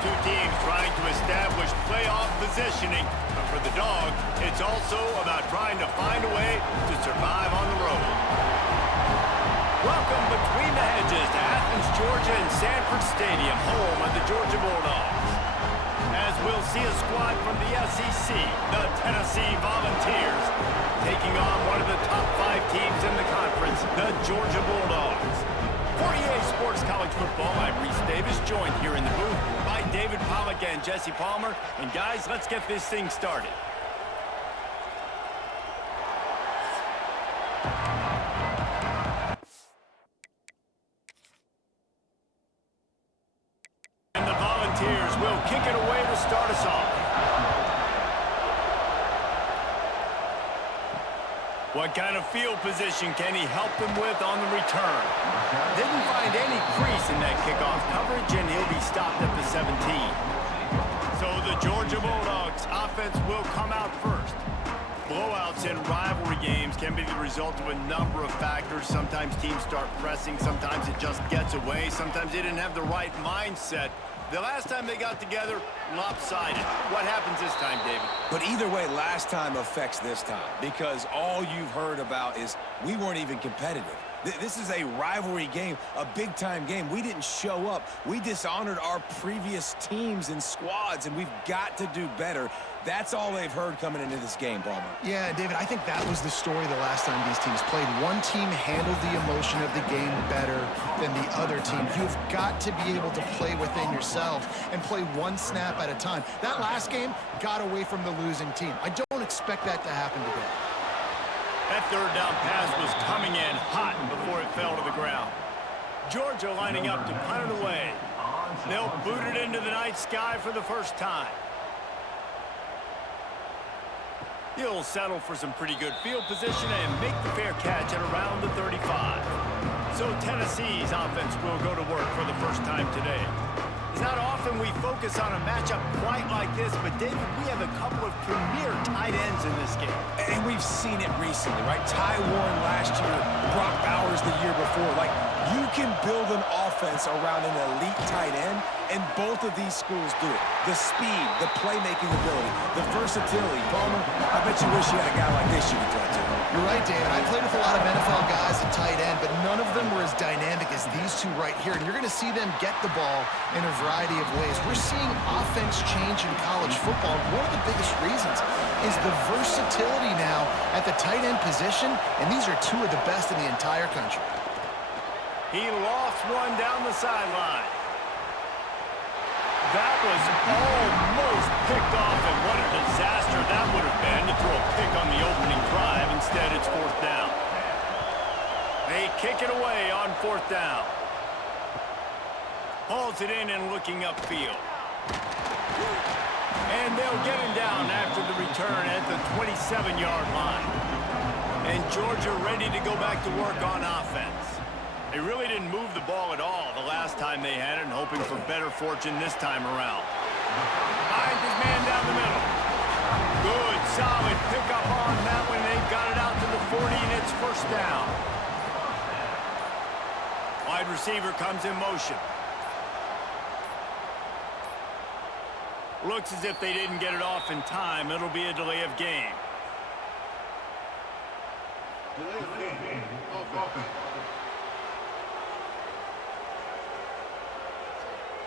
two teams trying to establish playoff positioning. But for the Dogs, it's also about trying to find a way to survive on the road. Welcome between the hedges to Athens, Georgia and Sanford Stadium, home of the Georgia Bulldogs. As we'll see a squad from the SEC, the Tennessee Volunteers, taking on one of the top 5 teams in the conference, the Georgia Bulldogs. For EA Sports College Football, I'm Reese Davis, joined here in the booth by David Pollack and Jesse Palmer. And guys, let's get this thing started. And the Volunteers will kick it away to start us off. What kind of field position can he help them with on the return? Didn't find any crease in that kickoff coverage, and he'll be stopped at the 17. So the Georgia Bulldogs offense will come out first. Blowouts in rivalry games can be the result of a number of factors. Sometimes teams start pressing, sometimes it just gets away, sometimes they didn't have the right mindset. The last time they got together, lopsided. What happens this time, David? But either way, last time affects this time, because all you've heard about is we weren't even competitive. This is a rivalry game, a big-time game. We didn't show up. We dishonored our previous teams and squads, and we've got to do better. That's all they've heard coming into this game, Palmer. Yeah, David, I think that was the story the last time these teams played. One team handled the emotion of the game better than the other team. You've got to be able to play within yourself and play one snap at a time. That last game got away from the losing team. I don't expect that to happen today. That third down pass was coming in hot before it fell to the ground. Georgia lining up to punt it away. They'll boot it into the night sky for the first time. He'll settle for some pretty good field position and make the fair catch at around the 35. So Tennessee's offense will go to work for the first time today. It's not often we focus on a matchup quite like this, but David, we have a couple of premier tight ends in this game. And we've seen it recently, right? Ty Warren last year, Brock Bowers the year before. Like, you can build an offense around an elite tight end, and both of these schools do it. The speed, the playmaking ability, the versatility. Palmer, I bet you wish you had a guy like this you could throw to. You're right, David. I played with a lot of NFL guys at tight end, but none of them were as dynamic as these two right here. And you're going to see them get the ball in a variety of ways. We're seeing offense change in college football. One of the biggest reasons is the versatility now at the tight end position, and these are two of the best in the entire country. He lost one down the sideline. That was almost picked off, and what a disaster that would have been to throw a pick on the opening drive. Instead, it's fourth down. They kick it away on fourth down. Hauls it in and looking upfield. And they'll get him down after the return at the 27-yard line. And Georgia ready to go back to work on offense. They really didn't move the ball at all the last time they had it, and hoping for better fortune this time around. Finds his man down the middle. Good, solid pickup on that one. They've got it out to the 40, and it's first down. Wide receiver comes in motion. Looks as if they didn't get it off in time. It'll be a delay of game.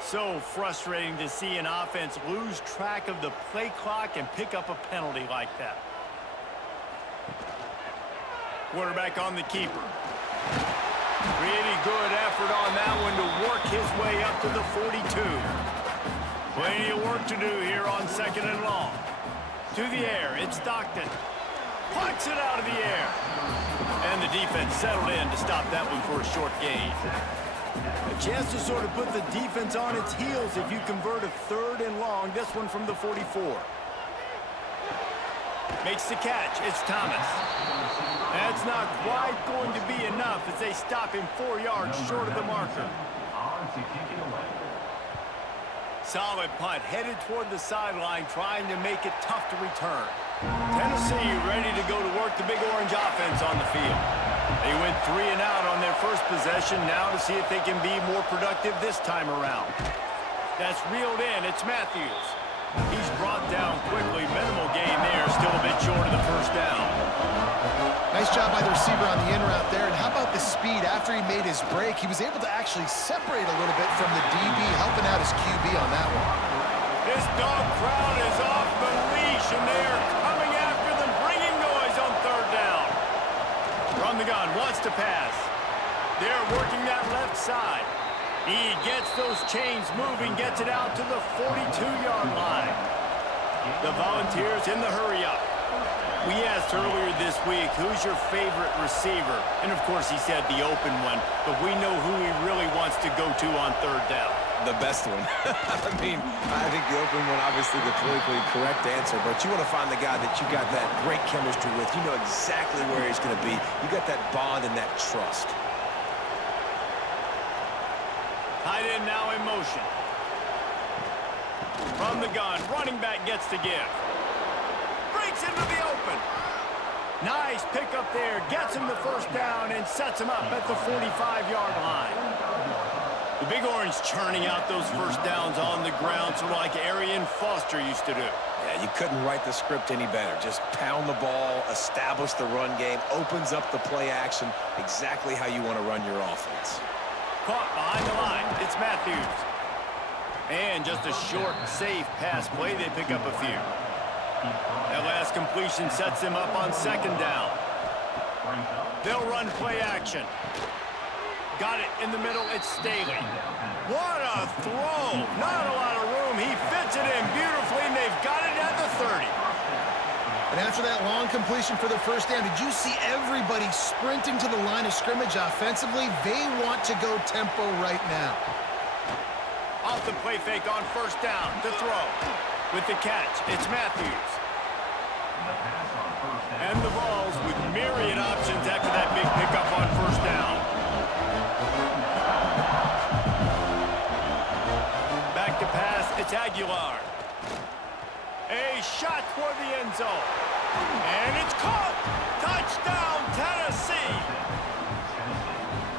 So frustrating to see an offense lose track of the play clock and pick up a penalty like that. Quarterback on the keeper. Really good effort on that one to work his way up to the 42. Plenty of work to do here on second and long. To the air, it's Stockton. Plucks it out of the air. And the defense settled in to stop that one for a short gain. A chance to sort of put the defense on its heels if you convert a third and long. This one from the 44. Makes the catch. It's Thomas. That's not quite going to be enough as they stop him 4 yards short of the marker. Solid punt, headed toward the sideline, trying to make it tough to return. Tennessee ready to go to work the Big Orange offense on the field. They went 3 and out on their first possession, now to see if they can be more productive this time around. That's reeled in. It's Matthews. He's brought down quickly. Minimal gain there. Still a bit short of the first down. Nice job by the receiver on the in route there. And how about the speed? After he made his break, he was able to actually separate a little bit from the DB, helping out his QB on that one. This dog crowd is off the leash, and they are coming after them, bringing noise on third down. From the gun, wants to pass. They're working that left side. He gets those chains moving, gets it out to the 42-yard line. The Volunteers in the hurry-up. We asked earlier this week, who's your favorite receiver? And, of course, he said the open one, but we know who he really wants to go to on third down. The best one. I mean, I think the open one, obviously the politically correct answer, but you want to find the guy that you got that great chemistry with. You know exactly where he's going to be. You got that bond and that trust. Tight end now in motion. From the gun, running back gets to give. Breaks into the open. Nice pickup there. Gets him the first down and sets him up at the 45-yard line. The Big Orange churning out those first downs on the ground, sort of like Arian Foster used to do. Yeah, you couldn't write the script any better. Just pound the ball, establish the run game, opens up the play action, exactly how you want to run your offense. Caught behind the line. It's Matthews. And just a short, safe pass play. They pick up a few. That last completion sets them up on second down. They'll run play action. Got it in the middle. It's Staley. What a throw. Not a lot of room. He fits it in beautifully, and they've got it at the 30. And after that long completion for the first down, did you see everybody sprinting to the line of scrimmage offensively? They want to go tempo right now. Off the play fake on first down to throw. With the catch, it's Matthews. And the Vols with myriad options after that big pickup on first down. Back to pass, it's Aguilar. A shot toward the end zone. And it's caught! Touchdown, Tennessee!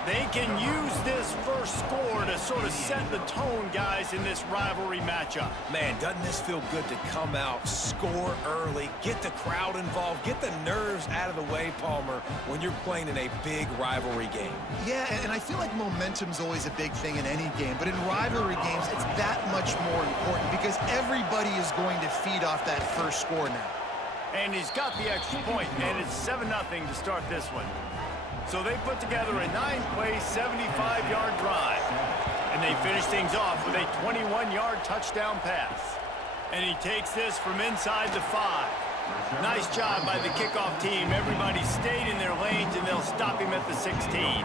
They can use this first score to sort of set the tone, guys, in this rivalry matchup. Man, doesn't this feel good to come out, score early, get the crowd involved, get the nerves out of the way, Palmer, when you're playing in a big rivalry game? Yeah, and I feel like momentum's always a big thing in any game, but in rivalry games, it's that much more important because everybody is going to feed off that first score now. And he's got the extra point, and it's 7-0 to start this one. So they put together a 9-play, 75-yard drive. And they finish things off with a 21-yard touchdown pass. And he takes this from inside the 5. Nice job by the kickoff team. Everybody stayed in their lanes, and they'll stop him at the 16.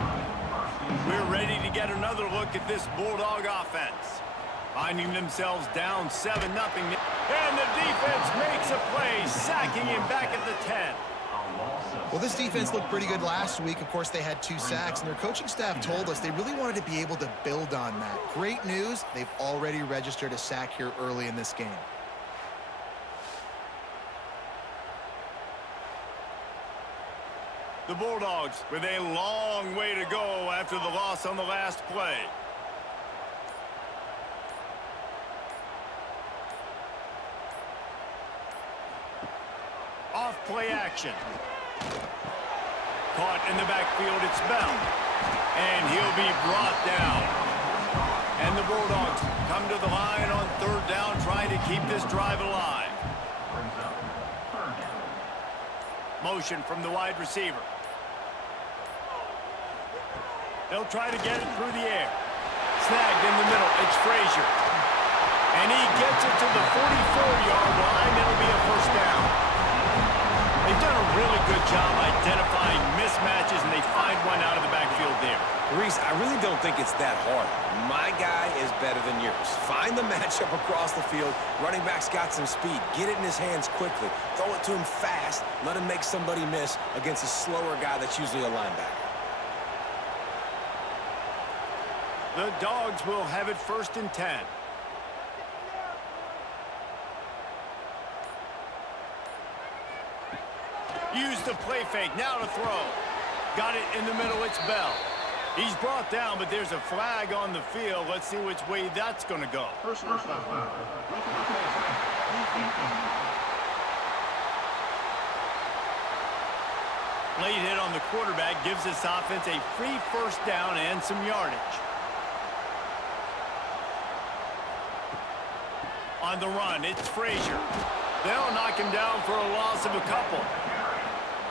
We're ready to get another look at this Bulldog offense. Finding themselves down 7-0. And the defense makes a play, sacking him back at the 10. Well, this defense looked pretty good last week. Of course, they had 2 sacks, and their coaching staff told us they really wanted to be able to build on that. Great news, they've already registered a sack here early in this game. The Bulldogs with a long way to go after the loss on the last play. Off play action. Caught in the backfield, it's Bell. And he'll be brought down. And the Bulldogs come to the line on third down, trying to keep this drive alive. Motion from the wide receiver. They'll try to get it through the air. Snagged in the middle, it's Frazier. And he gets it to the 44-yard line. It'll be a first down. They've done a really good job identifying mismatches, and they find one out of the backfield there. Reese, I really don't think it's that hard. My guy is better than yours. Find the matchup across the field. Running back's got some speed. Get it in his hands quickly. Throw it to him fast. Let him make somebody miss against a slower guy that's usually a linebacker. The Dogs will have it 1st and 10. Use the play fake, now to throw. Got it in the middle, it's Bell. He's brought down, but there's a flag on the field. Let's see which way that's going to go. Personal foul. Late hit on the quarterback gives this offense a free first down and some yardage. On the run, it's Frazier. They'll knock him down for a loss of a couple.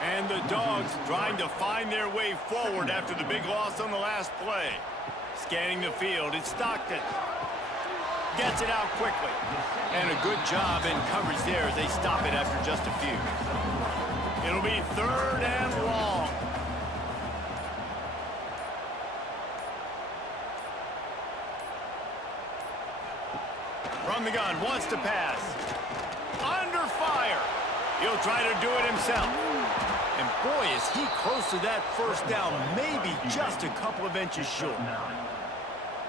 And the Dogs trying to find their way forward after the big loss on the last play. Scanning the field, it's Stockton. Gets it out quickly. And a good job in coverage there as they stop it after just a few. It'll be 3rd and long. From the gun, wants to pass. Under fire. He'll try to do it himself. And boy, is he close to that first down, maybe just a couple of inches short.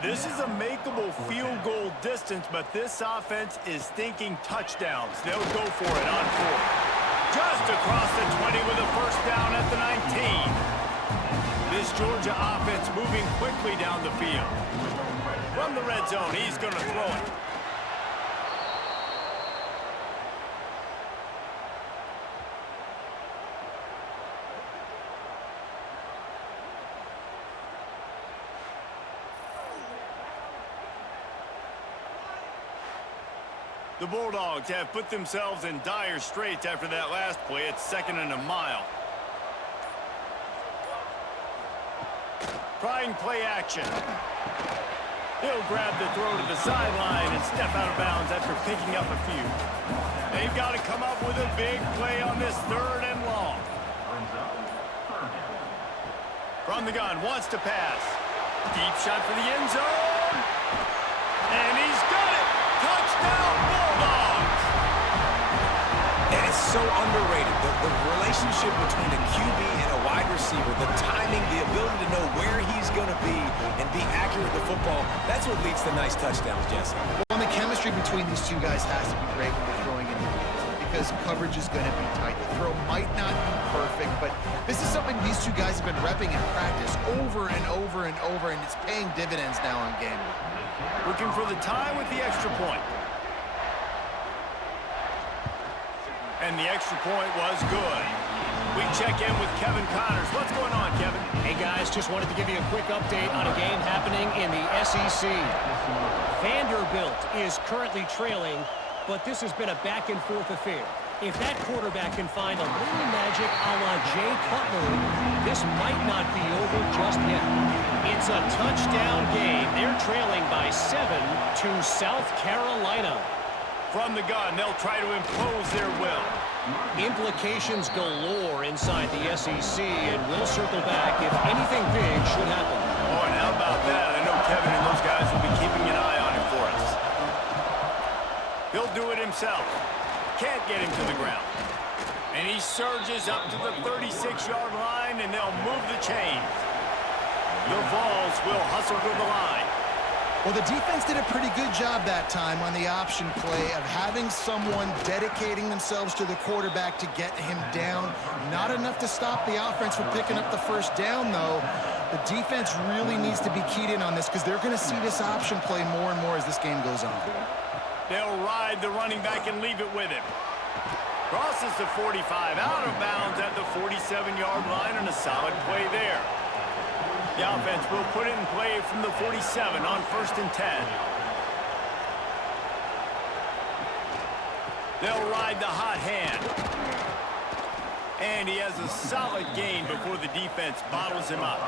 This is a makeable field goal distance, but this offense is thinking touchdowns. They'll go for it on 4th. Just across the 20 with a first down at the 19. This Georgia offense moving quickly down the field. From the red zone, he's going to throw it. The Bulldogs have put themselves in dire straits after that last play. It's 2nd and a mile. Trying play action. He'll grab the throw to the sideline and step out of bounds after picking up a few. They've got to come up with a big play on this 3rd and long. From the gun, wants to pass. Deep shot for the end zone. And he's got it. Touchdown, Bulldogs! And it's so underrated. The relationship between a QB and a wide receiver, the timing, the ability to know where he's going to be and be accurate with the football, that's what leads to nice touchdowns, Jesse. Well, and the chemistry between these two guys has to be great when they're throwing in the field because coverage is going to be tight. The throw might not be perfect, but this is something these two guys have been repping in practice over and over and over, and it's paying dividends now on game. Looking for the tie with the extra point. And the extra point was good. We check in with Kevin Connors. What's going on, Kevin? Hey, guys, just wanted to give you a quick update on a game happening in the SEC. Vanderbilt is currently trailing, but this has been a back-and-forth affair. If that quarterback can find a little magic a la Jay Cutler, this might not be over just yet. It's a touchdown game. They're trailing by 7 to South Carolina. From the gun, they'll try to impose their will. Implications galore inside the SEC, and we'll circle back if anything big should happen. Oh, and how about that? I know Kevin and those guys will be keeping an eye on it for us. He'll do it himself. Can't get him to the ground. And he surges up to the 36-yard line, and they'll move the chains. The Vols will hustle to the line. Well, the defense did a pretty good job that time on the option play of having someone dedicating themselves to the quarterback to get him down. Not enough to stop the offense from picking up the first down, though. The defense really needs to be keyed in on this because they're going to see this option play more and more as this game goes on. They'll ride the running back and leave it with him. Crosses the 45, out of bounds at the 47-yard line, and a solid play there. The offense will put it in play from the 47 on 1st and 10. They'll ride the hot hand. And he has a solid gain before the defense bottles him up.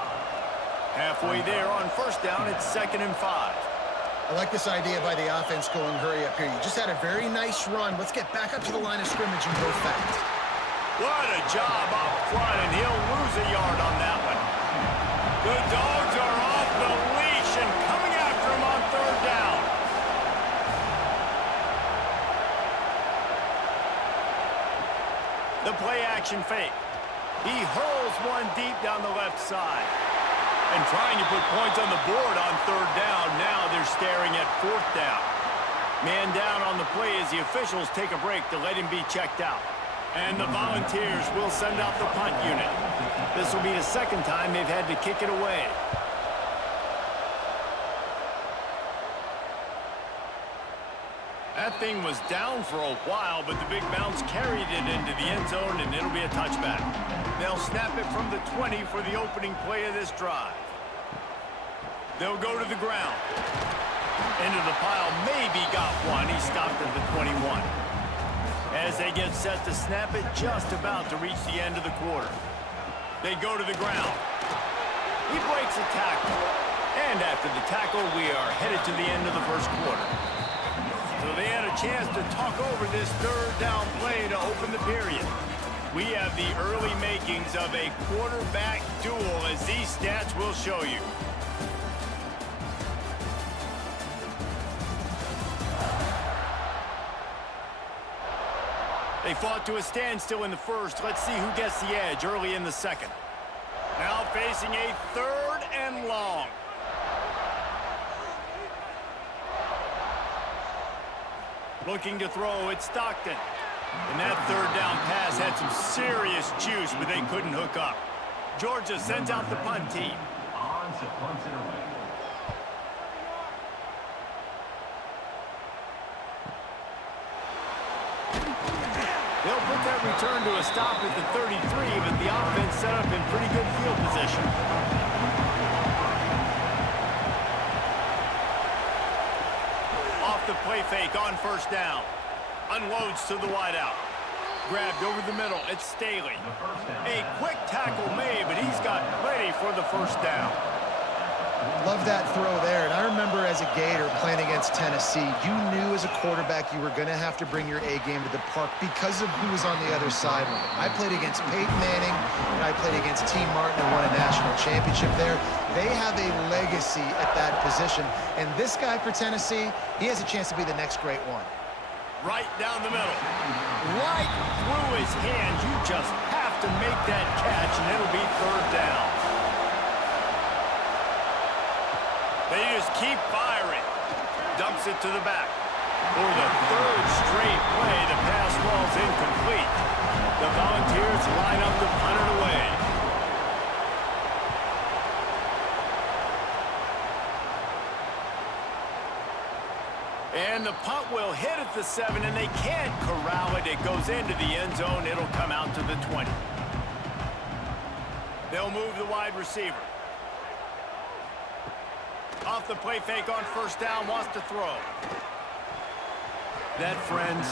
Halfway there on 1st down, it's 2nd and 5. I like this idea by the offense going hurry up here. You just had a very nice run. Let's get back up to the line of scrimmage and go fast. What a job up front, and he'll lose a yard on that one. The Dogs are off the leash and coming after him on 3rd down. The play action fake. He hurls one deep down the left side. And trying to put points on the board on 3rd down. Now they're staring at 4th down. Man down on the play as the officials take a break to let him be checked out. And the Volunteers will send out the punt unit. This will be the 2nd time they've had to kick it away. That thing was down for a while, but the big bounce carried it into the end zone, and it'll be a touchback. They'll snap it from the 20 for the opening play of this drive. They'll go to the ground. Into the pile, maybe got one. He stopped at the 21. As they get set to snap it, just about to reach the end of the quarter. They go to the ground. He breaks a tackle. And after the tackle, we are headed to the end of the first quarter. So they had a chance to talk over this third down play to open the period. We have the early makings of a quarterback duel, as these stats will show you. They fought to a standstill in the first. Let's see who gets the edge early in the second. Now facing a 3rd and long. Looking to throw, it's Stockton. And that 3rd down pass had some serious juice, but they couldn't hook up. Georgia sends out the punt team. They'll put that return to a stop at the 33, but the offense set up in pretty good field position. Off the play fake on first down. Unloads to the wideout. Grabbed over the middle. It's Staley. A quick tackle made, but he's got plenty for the first down. Love that throw there. And I remember as a Gator playing against Tennessee, you knew as a quarterback you were going to have to bring your A game to the park because of who was on the other sideline. I played against Peyton Manning, and I played against T. Martin and won a national championship there. They have a legacy at that position. And this guy for Tennessee, he has a chance to be the next great one. Right down the middle. Right through his hands. You just have to make that catch, and it'll be 3rd down. They just keep firing. Dumps it to the back. For the 3rd straight play, the pass ball's incomplete. The Volunteers line up to punt it away. And the punt will hit at the 7, and they can't corral it. It goes into the end zone. It'll come out to the 20. They'll move the wide receiver. Off the play fake on first down, wants to throw. That, friends,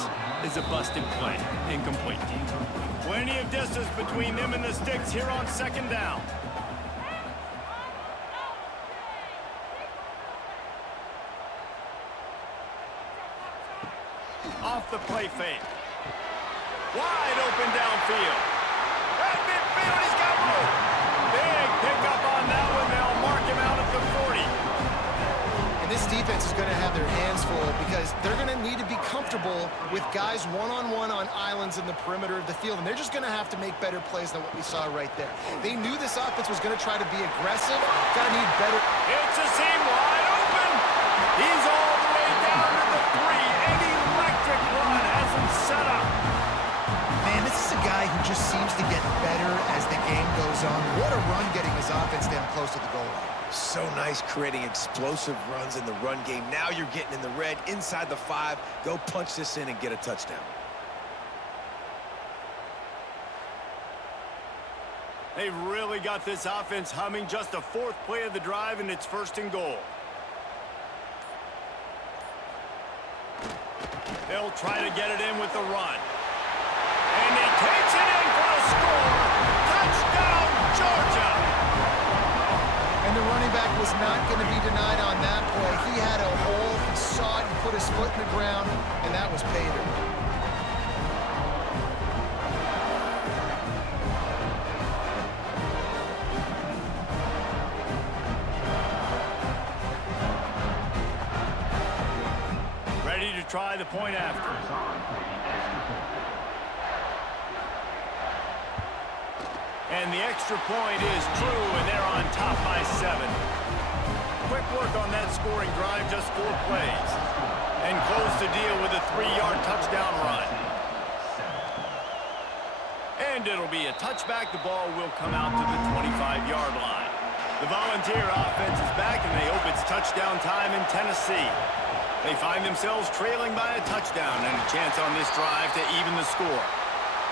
is a busted play. Incomplete. Plenty of distance between them and the sticks here on 2nd down. Off the play fake. Wide open downfield. At midfield, he's got room. Big pickup on that one. They'll mark him out at the 40. This defense is going to have their hands full because they're going to need to be comfortable with guys one-on-one on islands in the perimeter of the field, and they're just going to have to make better plays than what we saw right there. They knew this offense was going to try to be aggressive. Got to need better. It's a seam wide open. He's all the way down to the 3. An electric run has him set up. Man, this is a guy who just seems to get better as the game goes on. What a run getting his offense down close to the goal line. So nice creating explosive runs in the run game. Now you're getting in the red, inside the 5. Go punch this in and get a touchdown. They've really got this offense humming. Just a 4th play of the drive, and it's 1st and goal. They'll try to get it in with the run. And he takes it in for a score. Touchdown, Georgia! And the running back was not going to be denied on that play. He had a hole, he saw it, he put his foot in the ground, and that was pay dirt. Ready to try the point after. And the extra point is true, and they're on top by 7. Quick work on that scoring drive, just 4 plays. And close the deal with a 3-yard touchdown run. And it'll be a touchback. The ball will come out to the 25-yard line. The Volunteer offense is back, and they hope it's touchdown time in Tennessee. They find themselves trailing by a touchdown and a chance on this drive to even the score.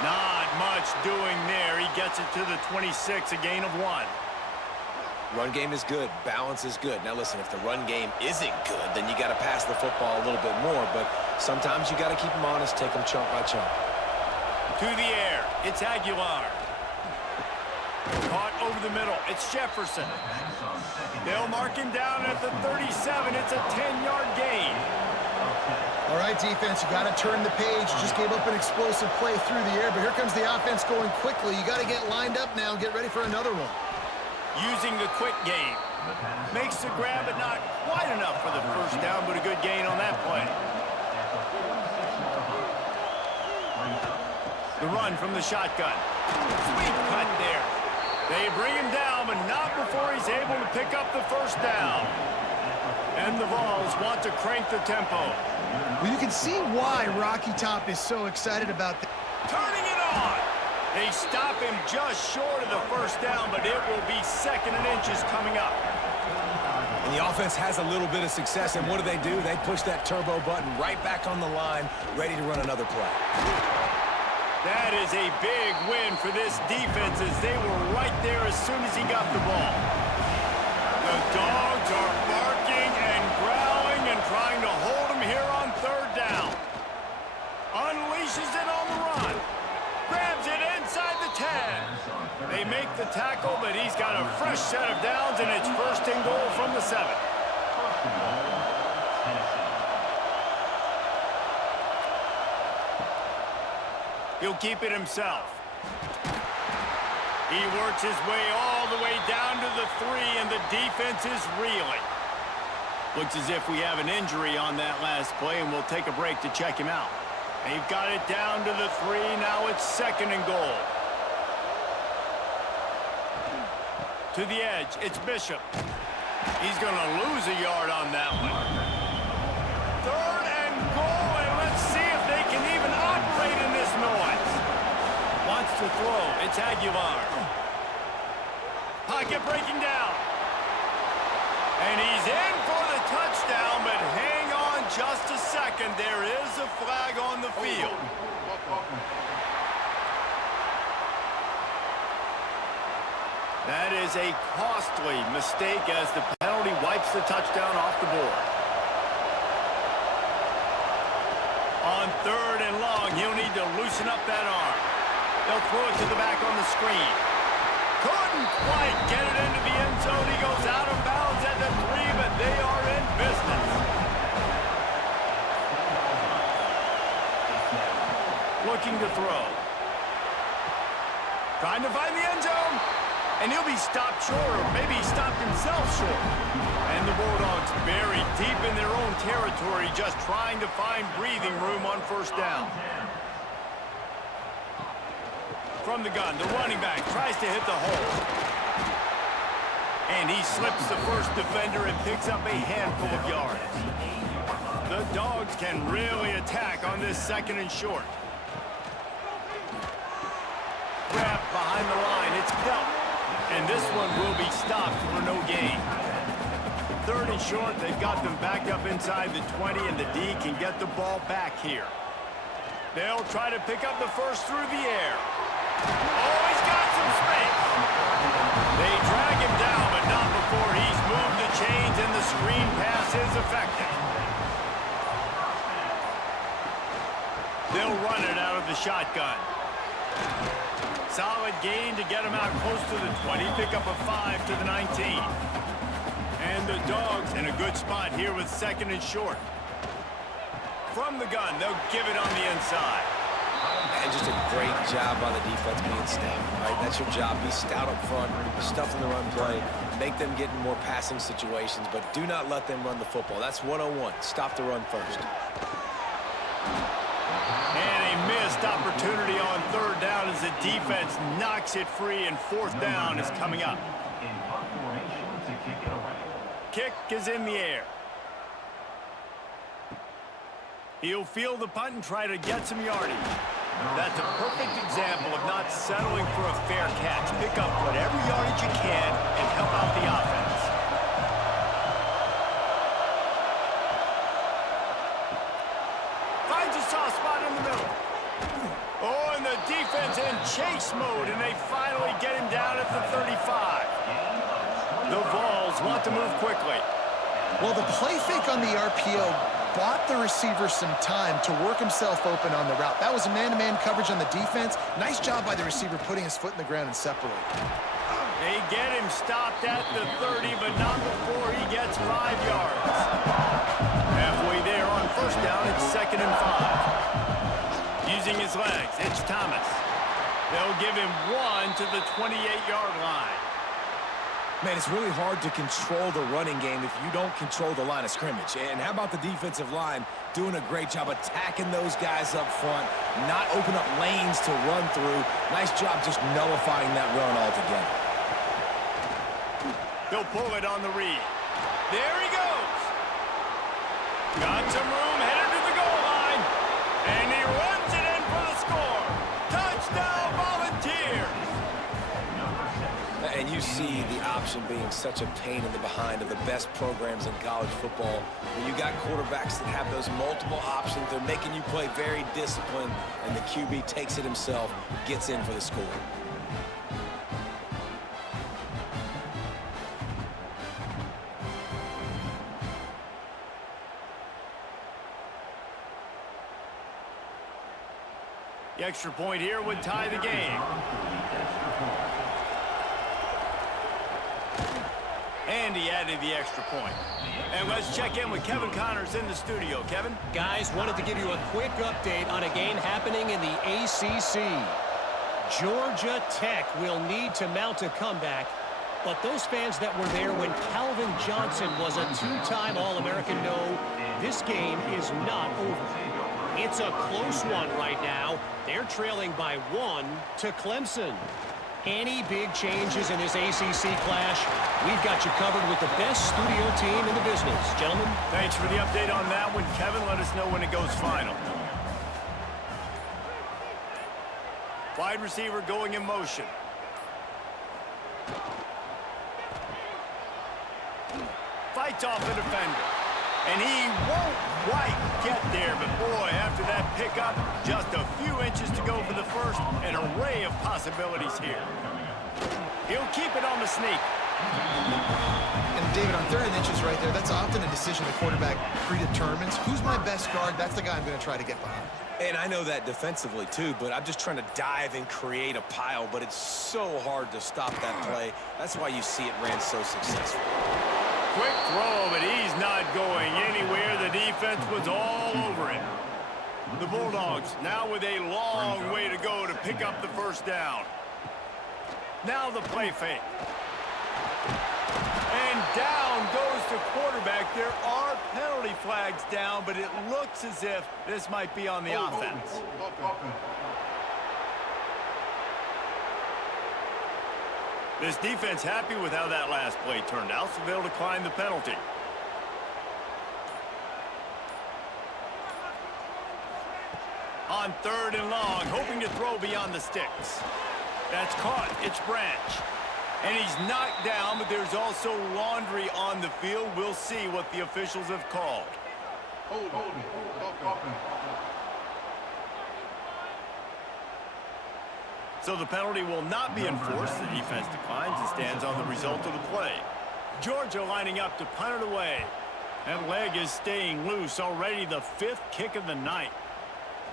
Not much doing there. He gets it to the 26, a gain of 1. Run game is good. Balance is good. Now, listen, if the run game isn't good, then you got to pass the football a little bit more. But sometimes you got to keep them honest, take them chunk by chunk. To the air. It's Aguilar. Caught over the middle. It's Jefferson. They'll mark him down at the 37. It's a 10-yard gain. All right, defense, you got to turn the page. You just gave up an explosive play through the air, but here comes the offense going quickly. You got to get lined up now and get ready for another one. Using the quick game. Makes the grab, but not quite enough for the first down, but a good gain on that play. The run from the shotgun. Sweet cut there. They bring him down, but not before he's able to pick up the first down. And the Vols want to crank the tempo. Well, you can see why Rocky Top is so excited about this. Turning it on. They stop him just short of the first down, but it will be 2nd and inches coming up. And the offense has a little bit of success, and what do? They push that turbo button right back on the line, ready to run another play. That is a big win for this defense as they were right there as soon as he got the ball. The Dogs are barking and growling and trying to hold him here on 3rd down. Unleashes it on the run. Grabs it inside the 10. They make the tackle, but he's got a fresh set of downs, and it's 1st and goal from the 7. He'll keep it himself. He works his way all the way down to the 3, and the defense is reeling. Looks as if we have an injury on that last play, and we'll take a break to check him out. They've got it down to the 3. Now it's 2nd and goal. To the edge, it's Bishop. He's going to lose a yard on that one. 3rd and goal, and let's see if they can even operate in this noise. Wants to throw. It's Aguilar. Pocket breaking down. And he's in for the touchdown, but hang on just a second. There is a flag on the field. That is a costly mistake as the penalty wipes the touchdown off the board. On 3rd and long, he'll need to loosen up that arm. They'll throw it to the back on the screen. Couldn't quite get it into the end zone. He goes out of bounds at the 3, but they are in business. Looking to throw. Trying to find the end zone. And he'll be stopped short, or maybe he stopped himself short. And the Bulldogs buried deep in their own territory, just trying to find breathing room on 1st down. From the gun, the running back tries to hit the hole. And he slips the first defender and picks up a handful of yards. The Dogs can really attack on this 2nd and short. Wrap behind the line, it's Belt. And this one will be stopped for no gain. 3rd and short, they've got them backed up inside the 20, and the D can get the ball back here. They'll try to pick up the first through the air. Oh, he's got some space. They drag him down, but not before he's moved the chains, and the screen pass is effective. They'll run it out of the shotgun. Solid gain to get him out close to the 20. Pick up a 5 to the 19. And the Dogs in a good spot here with 2nd and short. From the gun, they'll give it on the inside. And just a great job by the defense being stout. Right? That's your job. Be stout up front, stuff in the run play, make them get in more passing situations, but do not let them run the football. That's 101. Stop the run first. And a missed opportunity on 3rd down as the defense knocks it free, and 4th down is coming up. Kick is in the air. He'll field the punt and try to get some yardage. That's a perfect example of not settling for a fair catch. Pick up whatever yardage you can and help out the offense. in the middle. Oh, and the defense in chase mode, and they finally get him down at the 35. The Vols want to move quickly. Well, the play fake on the RPO bought the receiver some time to work himself open on the route. That was a man-to-man coverage on the defense. Nice job by the receiver putting his foot in the ground and separating. They get him stopped at the 30, but not before he gets 5 yards. Halfway there on first down, it's 2nd and 5. Using his legs, it's Thomas. They'll give him 1 to the 28-yard line. Man, it's really hard to control the running game if you don't control the line of scrimmage. And how about the defensive line doing a great job attacking those guys up front, not open up lanes to run through. Nice job just nullifying that run altogether. He'll pull it on the read. There he goes. Got some room, headed to the goal line. And he runs it in for the score. Touchdown, Volunteers. And you see the option being such a pain in the behind of the best programs in college football. When you got quarterbacks that have those multiple options, they're making you play very disciplined, and the QB takes it himself, gets in for the score. The extra point here would tie the game. And he added the extra point. And let's check in with Kevin Connors in the studio. Kevin? Guys, wanted to give you a quick update on a game happening in the ACC. Georgia Tech will need to mount a comeback, but those fans that were there when Calvin Johnson was a 2-time All-American know this game is not over. It's a close one right now. They're trailing by 1 to Clemson. Any big changes in this ACC clash? We've got you covered with the best studio team in the business. Gentlemen? Thanks for the update on that one, Kevin. Let us know when it goes final. Wide receiver going in motion. Fights off the defender. And he won't quite get there, but boy, after that pickup, just a few inches to go for the first. An array of possibilities here. He'll keep it on the sneak. And David, on 3rd and inches right there, that's often a decision the quarterback predetermines. Who's my best guard? That's the guy I'm going to try to get behind. And I know that defensively, too, but I'm just trying to dive and create a pile, but it's so hard to stop that play. That's why you see it ran so successful. Quick throw, but he's not going anywhere. The defense was all over him. The Bulldogs now with a long way to go to pick up the first down. Now the play fake. And down goes the quarterback. There are penalty flags down, but it looks as if this might be on the offense. This defense happy with how that last play turned out, so they'll decline the penalty. On 3rd and long, hoping to throw beyond the sticks. That's caught. It's Branch. And he's knocked down, but there's also laundry on the field. We'll see what the officials have called. So the penalty will not be enforced. The defense declines and stands on the result of the play. Georgia lining up to punt it away. That leg is staying loose. Already the 5th kick of the night.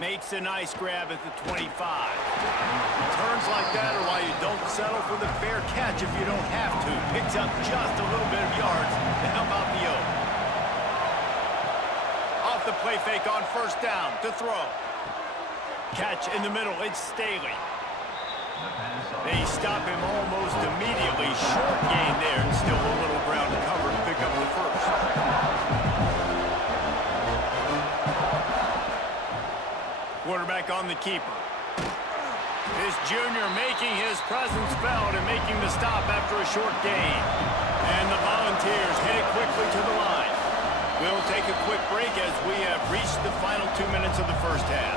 Makes a nice grab at the 25. Turns like that are why you don't settle for the fair catch if you don't have to. Picks up just a little bit of yards to help out the O. Off the play fake on first down to throw. Catch in the middle. It's Staley. They stop him almost immediately. Short gain there, and still a little ground to cover to pick up the first. Quarterback on the keeper. This junior making his presence felt and making the stop after a short gain. And the Volunteers hit it quickly to the line. We'll take a quick break as we have reached the final 2 minutes of the first half.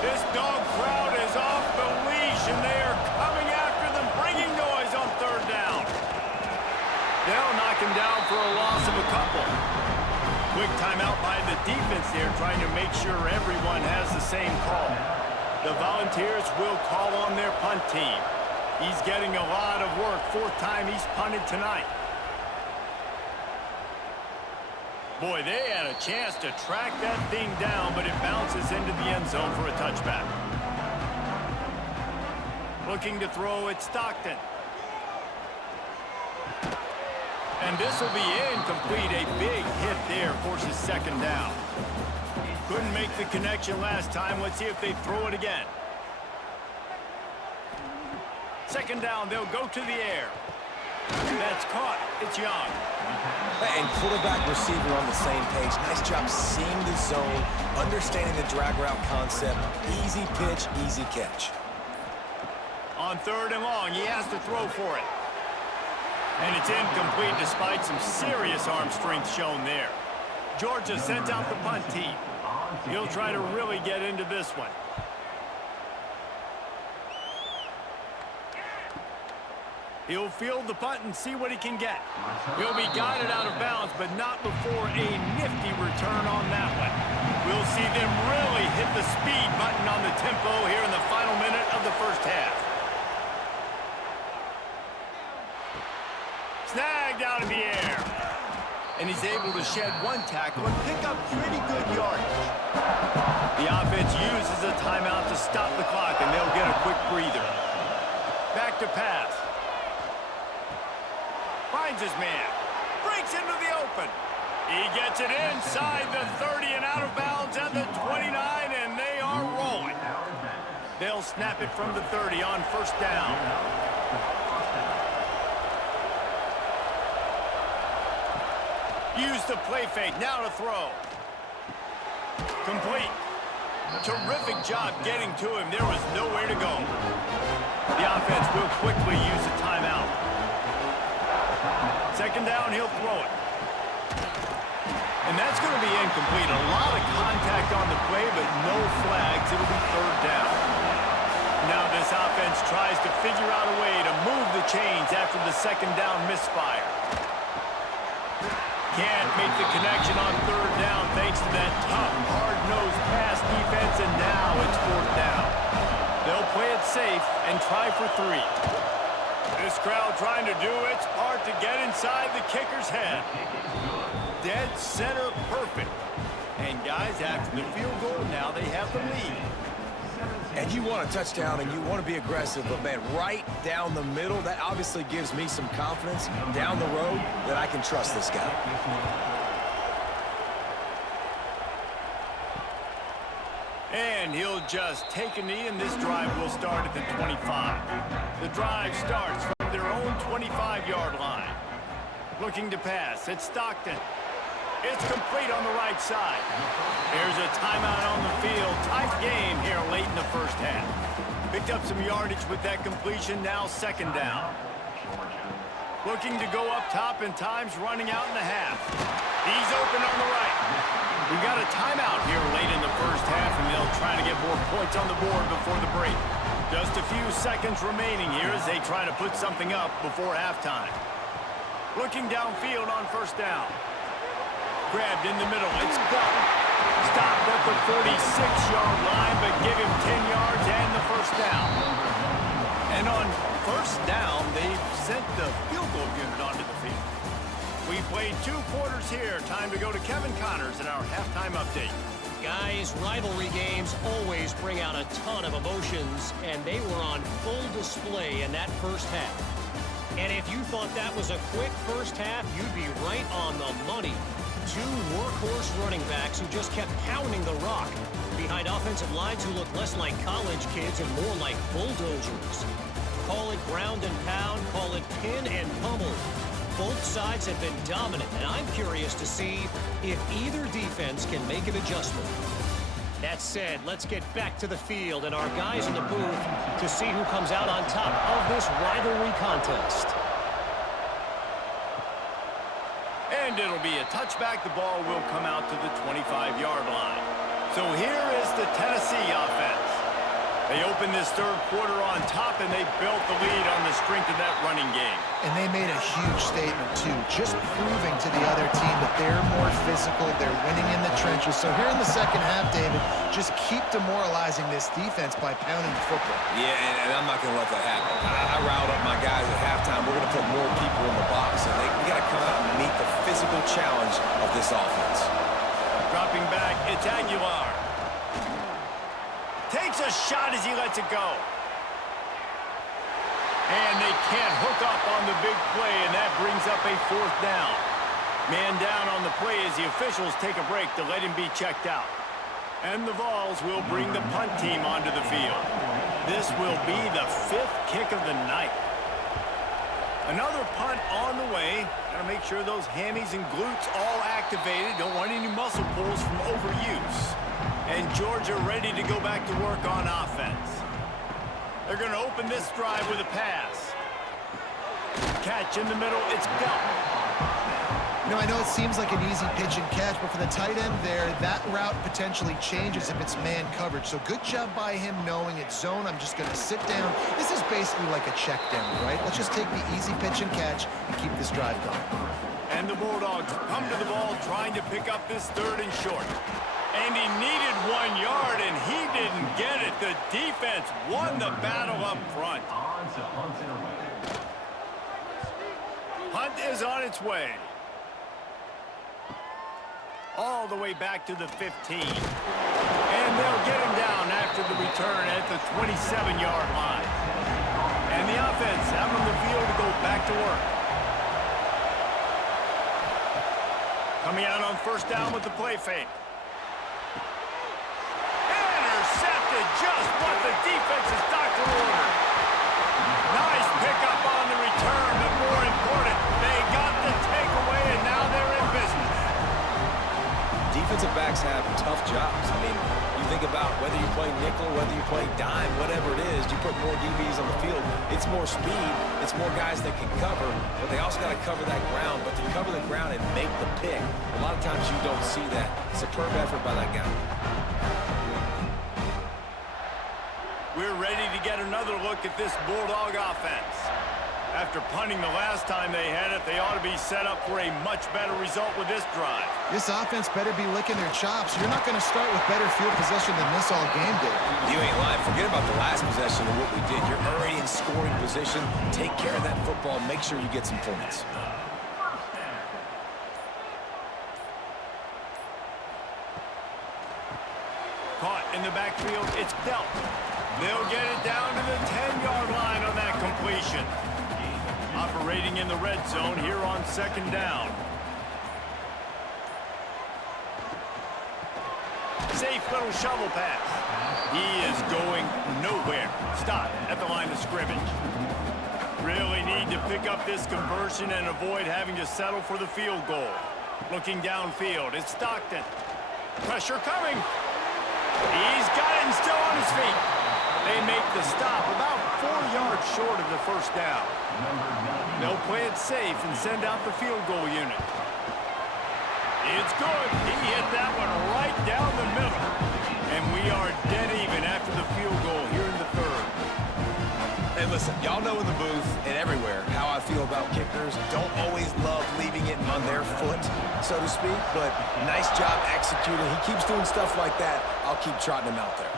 This dog crowd is off the leash, and they are coming after them, bringing noise on 3rd down. They'll knock him down for a loss of a couple. Quick timeout by the defense there, trying to make sure everyone has the same call. The Volunteers will call on their punt team. He's getting a lot of work. Fourth time he's punted tonight. Boy, they had a chance to track that thing down, but it bounces into the end zone for a touchback. Looking to throw at Stockton. And this will be incomplete. A big hit there forces second down. Couldn't make the connection last time. Let's see if they throw it again. Second down, they'll go to the air. That's caught. It's Young. And quarterback, receiver on the same page. Nice job seeing the zone, understanding the drag route concept. Easy pitch, easy catch. On third and long, he has to throw for it. And it's incomplete despite some serious arm strength shown there. Georgia sent out the punt team. He'll try to really get into this one. He'll field the punt and see what he can get. He'll be guided out of bounds, but not before a nifty return on that one. We'll see them really hit the speed button on the tempo here in the final minute of the first half. Snagged out of the air. And he's able to shed one tackle and pick up pretty good yardage. The offense uses a timeout to stop the clock, and they'll get a quick breather. Back to pass. Finds his man. Breaks into the open. He gets it inside the 30 and out of bounds at the 29, and they are rolling. They'll snap it from the 30 on first down. Use the play fake, now to throw. Complete. Terrific job getting to him. There was nowhere to go. The offense will quickly use a timeout. Second down, he'll throw it. And that's going to be incomplete. A lot of contact on the play, but no flags. It'll be third down. Now this offense tries to figure out a way to move the chains after the second down misfire. Can't make the connection on third down thanks to that tough, hard-nosed pass defense, and now it's fourth down. They'll play it safe and try for three. This crowd trying to do its part to get inside the kicker's head. Dead center perfect. And guys, after the field goal, now they have the lead. And you want a touchdown and you want to be aggressive, but man, right down the middle, that obviously gives me some confidence down the road that I can trust this guy. And he'll just take a knee, and this drive will start at the 25. The drive starts from their own 25-yard line. Looking to pass, it's Stockton. It's complete on the right side. There's a timeout on the field. Tight game here late in the first half. Picked up some yardage with that completion, now second down. Looking to go up top, and time's running out in the half. He's open on the right. We've got a timeout here late in the first half, and they'll try to get more points on the board before the break. Just a few seconds remaining here as they try to put something up before halftime. Looking downfield on first down. Grabbed in the middle. It's gone. Stopped at the 46-yard line, but give him 10 yards and the first down. And on first down, they've sent the field goal unit onto the field. We played 2 quarters here. Time to go to Kevin Connors in our halftime update. Guys, rivalry games always bring out a ton of emotions, and they were on full display in that first half. And if you thought that was a quick first half, you'd be right on the money. 2 workhorse running backs who just kept pounding the rock behind offensive lines who look less like college kids and more like bulldozers. Call it ground and pound, call it pin and pummel. Both sides have been dominant, and I'm curious to see if either defense can make an adjustment. That said, let's get back to the field and our guys in the booth to see who comes out on top of this rivalry contest. And it'll be a touchback. The ball will come out to the 25-yard line. So here is the Tennessee offense. They opened this third quarter on top, and they built the lead on the strength of that running game. And they made a huge statement, too, just proving to the other team that they're more physical, they're winning in the trenches. So here in the second half, David, just keep demoralizing this defense by pounding the football. Yeah, and I'm not going to let that happen. I riled up my guys at halftime. We're going to put more people in the box, and we got to come out and meet the physical challenge of this offense. Dropping back, it's Aguilar. Takes a shot as he lets it go. And they can't hook up on the big play, and that brings up a fourth down. Man down on the play as the officials take a break to let him be checked out. And the Vols will bring the punt team onto the field. This will be the fifth kick of the night. Another punt on the way. Gotta make sure those hammies and glutes all activated. Don't want any muscle pulls from overuse. And Georgia ready to go back to work on offense. They're going to open this drive with a pass. Catch in the middle, it's Belton. You know, I know it seems like an easy pitch and catch, but for the tight end there, that route potentially changes if it's man coverage. So good job by him knowing it's zone. I'm just going to sit down. This is basically like a check down, right? Let's just take the easy pitch and catch and keep this drive going. And the Bulldogs come to the ball trying to pick up this third and short. And he needed 1 yard, and he didn't get it. The defense won the battle up front. Hunt is on its way. All the way back to the 15. And they'll get him down after the return at the 27-yard line. And the offense out on the field to go back to work. Coming out on first down with the play fake. Intercepted, just what the defense's doctor ordered. Nice pickup on the return, but more important, they got the takeaway, and now they're in business. Defensive backs have tough jobs. I mean, you think about whether you play nickel, whether you play dime, whatever it is, you put more DBs on the field. It's more speed. It's more guys that can cover, but they also got to cover that ground. But to cover the ground and make the pick, a lot of times you don't see that. Superb effort by that guy. We're ready to get another look at this Bulldog offense. After punting the last time they had it, they ought to be set up for a much better result with this drive. This offense better be licking their chops. You're not going to start with better field possession than this all game, Dave. You ain't lying. Forget about the last possession and what we did. You're already in scoring position. Take care of that football. Make sure you get some points. Caught in the backfield, it's dealt. They'll get it down to the 10-yard line on that completion. Operating in the red zone here on second down. Safe little shovel pass. He is going nowhere. Stop at the line of scrimmage. Really need to pick up this conversion and avoid having to settle for the field goal. Looking downfield, it's Stockton. Pressure coming. He's got it and still on his feet. They make the stop about 4 yards short of the first down. They'll play it safe and send out the field goal unit. It's good. He hit that one right down the middle. And we are dead even after the field goal here in the third. Hey, listen, y'all know in the booth and everywhere how I feel about kickers. Don't always love leaving it on their foot, so to speak, but nice job executing. He keeps doing stuff like that. I'll keep trotting him out there.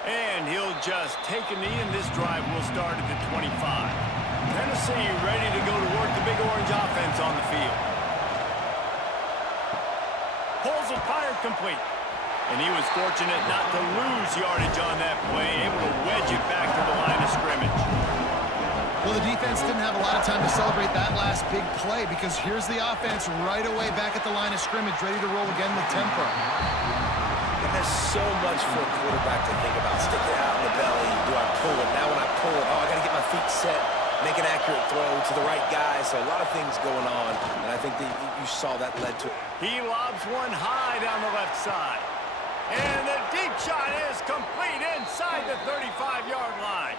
And he'll just take a knee, and this drive will start at the 25. Tennessee ready to go to work the Big Orange offense on the field. Pulls it, fired complete. And he was fortunate not to lose yardage on that play, able to wedge it back to the line of scrimmage. Well, the defense didn't have a lot of time to celebrate that last big play because here's the offense right away back at the line of scrimmage, ready to roll again with tempo. And there's so much for a quarterback to think about. Stick it out in the belly. Do I pull it? Now when I pull it, I got to get my feet set, make an accurate throw to the right guy. So a lot of things going on, and I think that you saw that led to it. He lobs one high down the left side. And the deep shot is complete inside the 35-yard line.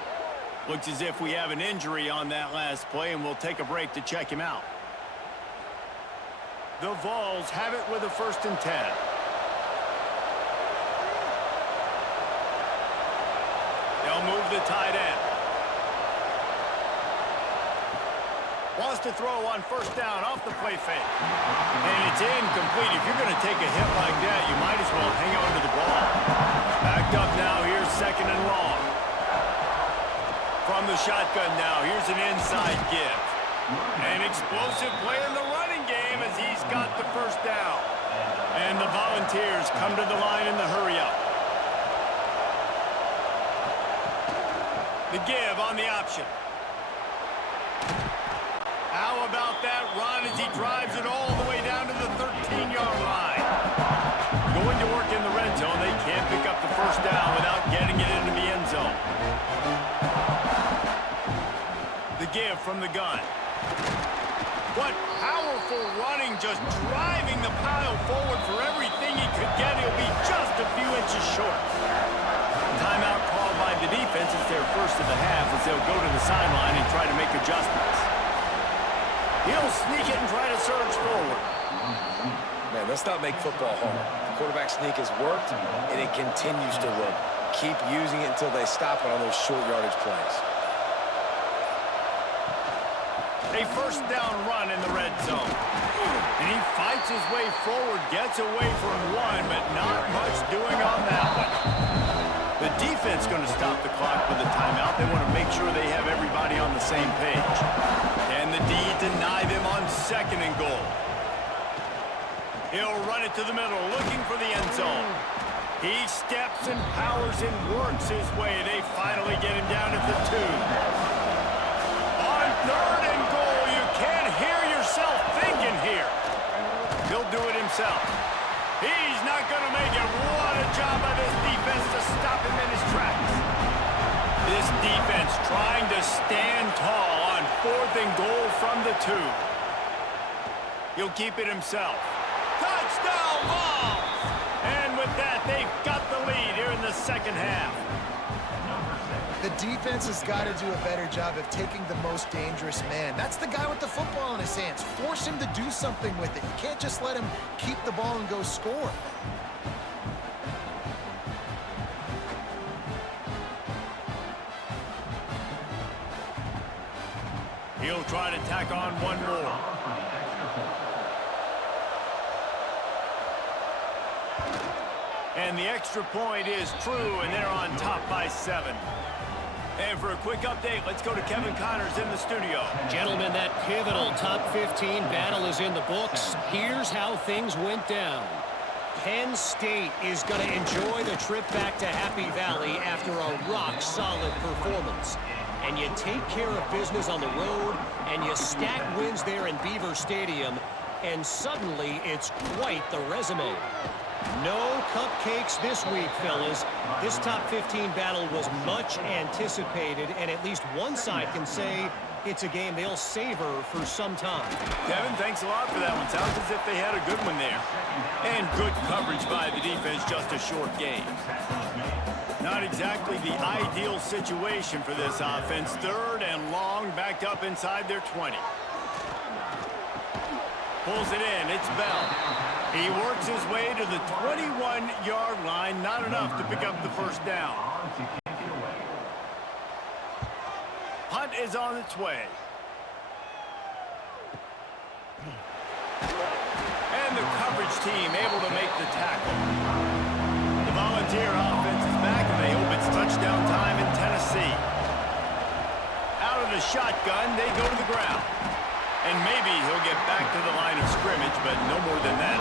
Looks as if we have an injury on that last play, and we'll take a break to check him out. The Vols have it with a 1st and 10. They'll move the tight end. Wants to throw on first down off the play fake. And it's incomplete. If you're going to take a hit like that, you might as well hang on to the ball. Backed up now. Here's second and long. From the shotgun now, here's an inside give. An explosive play in the running game as he's got the first down. And the Volunteers come to the line in the hurry-up. The give on the option. How about that run as he drives it all the way down to the 13-yard line? Going to work in the red zone. They can't pick up the first down without getting it into the end zone. The give from the gun. What powerful running, just driving the pile forward for everything he could get. He'll be just a few inches short. Timeout called by the defense is their first of the half as they'll go to the sideline and try to make adjustments. He'll sneak it and try to surge forward. Man, let's not make football hard. The quarterback sneak has worked, and it continues to work. Keep using it until they stop it on those short yardage plays. A first down run in the red zone. And he fights his way forward, gets away from one, but not much doing on that one. The defense going to stop the clock with a timeout. They want to make sure they have everybody on the same page. And the D deny them on second and goal. He'll run it to the middle, looking for the end zone. He steps and powers and works his way. They finally get him down at the 2. On third and goal, you can't hear yourself thinking here. He'll do it himself. He's not going to make it. What a job by this defense to stop him in his tracks. This defense trying to stand tall on fourth and goal from the 2. He'll keep it himself. Touchdown ball! And with that, they've got the lead here in the second half. The defense has got to do a better job of taking the most dangerous man. That's the guy with the football in his hands. Force him to do something with it. You can't just let him keep the ball and go score. He'll try to tack on one more. And the extra point is true, and they're on top by 7. And for a quick update, let's go to Kevin Connors in the studio. Gentlemen, that pivotal top 15 battle is in the books. Here's how things went down. Penn State is going to enjoy the trip back to Happy Valley after a rock-solid performance. And you take care of business on the road, and you stack wins there in Beaver Stadium, and suddenly it's quite the resume. No cupcakes this week, fellas. This top 15 battle was much anticipated, and at least one side can say it's a game they'll savor for some time. Kevin, thanks a lot for that one. Sounds as if they had a good one there. And good coverage by the defense, just a short game. Not exactly the ideal situation for this offense. Third and long, backed up inside their 20. Pulls it in, it's Bell. He works his way to the 21-yard line, not enough to pick up the first down. Punt is on its way. And the coverage team able to make the tackle. The Volunteer offense is back, and they hope it's touchdown time in Tennessee. Out of the shotgun, they go to the ground. And maybe he'll get back to the line of scrimmage, but no more than that.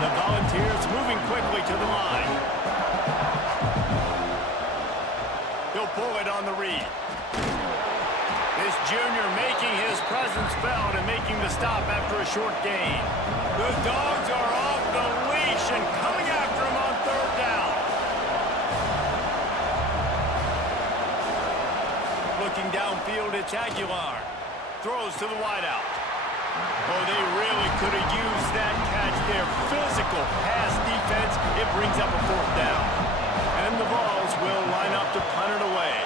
The Volunteers moving quickly to the line. He'll pull it on the read. This junior making his presence felt and making the stop after a short gain. The Dogs are off the leash and coming after him on third down. Looking downfield, it's Aguilar. Throws to the wideout. Oh, they really could have used that catch there. Physical pass defense. It brings up a fourth down. And the Vols will line up to punt it away.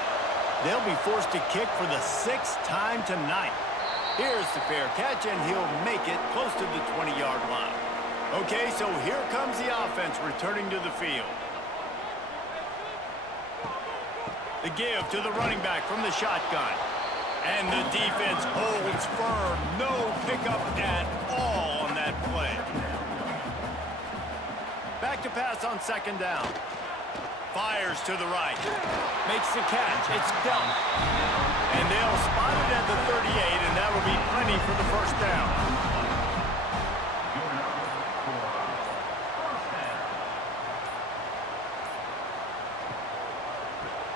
They'll be forced to kick for the 6th time tonight. Here's the fair catch, and he'll make it close to the 20-yard line. Okay, so here comes the offense returning to the field. The give to the running back from the shotgun. And the defense holds firm. No pickup at all on that play. Back to pass on second down. Fires to the right. Makes the catch. It's dealt. And they'll spot it at the 38, and that'll be plenty for the first down.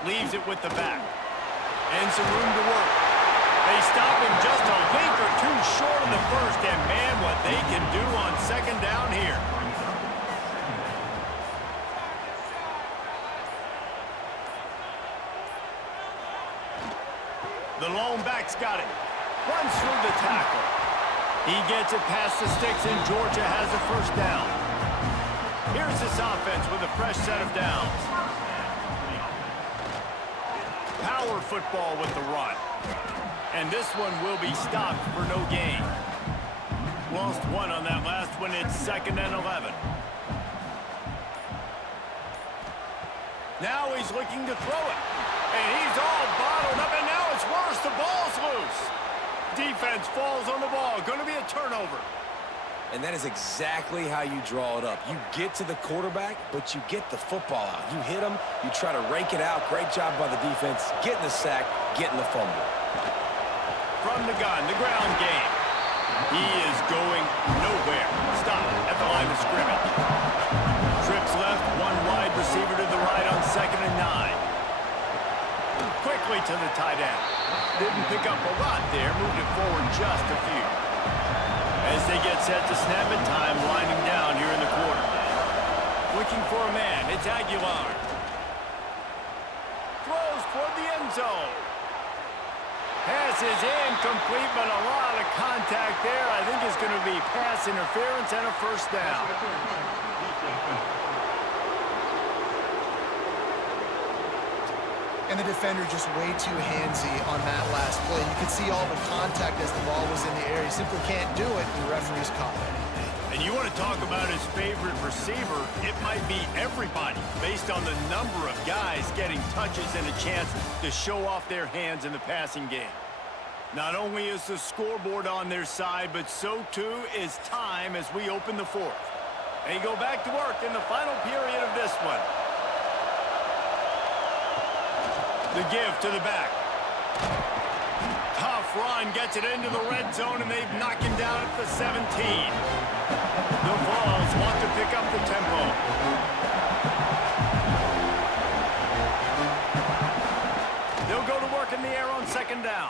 Leaves it with the back. And some room to work. They stop him just a link or two short of the first, and man, what they can do on second down here. The lone back's got it. Runs through the tackle. He gets it past the sticks, and Georgia has a first down. Here's this offense with a fresh set of downs. Power football with the run. And this one will be stopped for no gain. Lost one on that last one. It's 2nd and 11. Now he's looking to throw it. And he's all bottled up, and now it's worse. The ball's loose. Defense falls on the ball. Going to be a turnover. And that is exactly how you draw it up. You get to the quarterback, but you get the football out. You hit him, you try to rake it out. Great job by the defense. Getting the sack, getting the fumble. From the gun, the ground game. He is going nowhere. Stop at the line of scrimmage. Trips left, one wide receiver to the right on 2nd and 9. Quickly to the tight end. Didn't pick up a lot there. Moved it forward just a few. As they get set to snap it, time winding down here in the quarter. Looking for a man. It's Aguilar. Throws toward the end zone. Pass is incomplete, but a lot of contact there. I think it's going to be pass interference and a first down. And the defender just way too handsy on that last play. You could see all the contact as the ball was in the air. He simply can't do it, and the referee's caught it. And you want to talk about his favorite receiver, it might be everybody, based on the number of guys getting touches and a chance to show off their hands in the passing game. Not only is the scoreboard on their side, but so too is time as we open the fourth. They go back to work in the final period of this one. The give to the back. Tough run, gets it into the red zone, and they've knocked him down at the 17. The Vols want to pick up the tempo. They'll go to work in the air on 2nd down.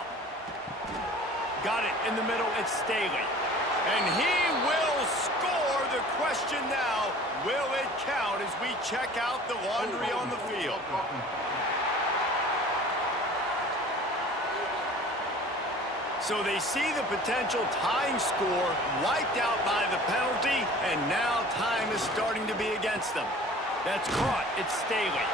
Got it in the middle, it's Staley. And he will score. The question now, will it count as we check out the laundry on the field? So they see the potential tying score wiped out by the penalty, and now time is starting to be against them. That's caught. It's Staley.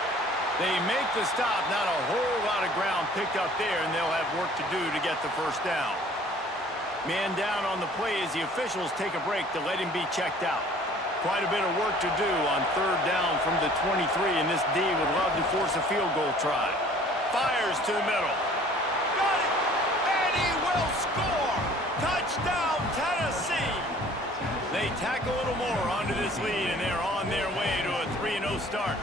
They make the stop. Not a whole lot of ground picked up there, and they'll have work to do to get the first down. Man down on the play as the officials take a break to let him be checked out. Quite a bit of work to do on 3rd down from the 23, and this D would love to force a field goal try. Fires to the middle. Will score! Touchdown, Tennessee! They tack a little more onto this lead, and they're on their way to a 3-0 start.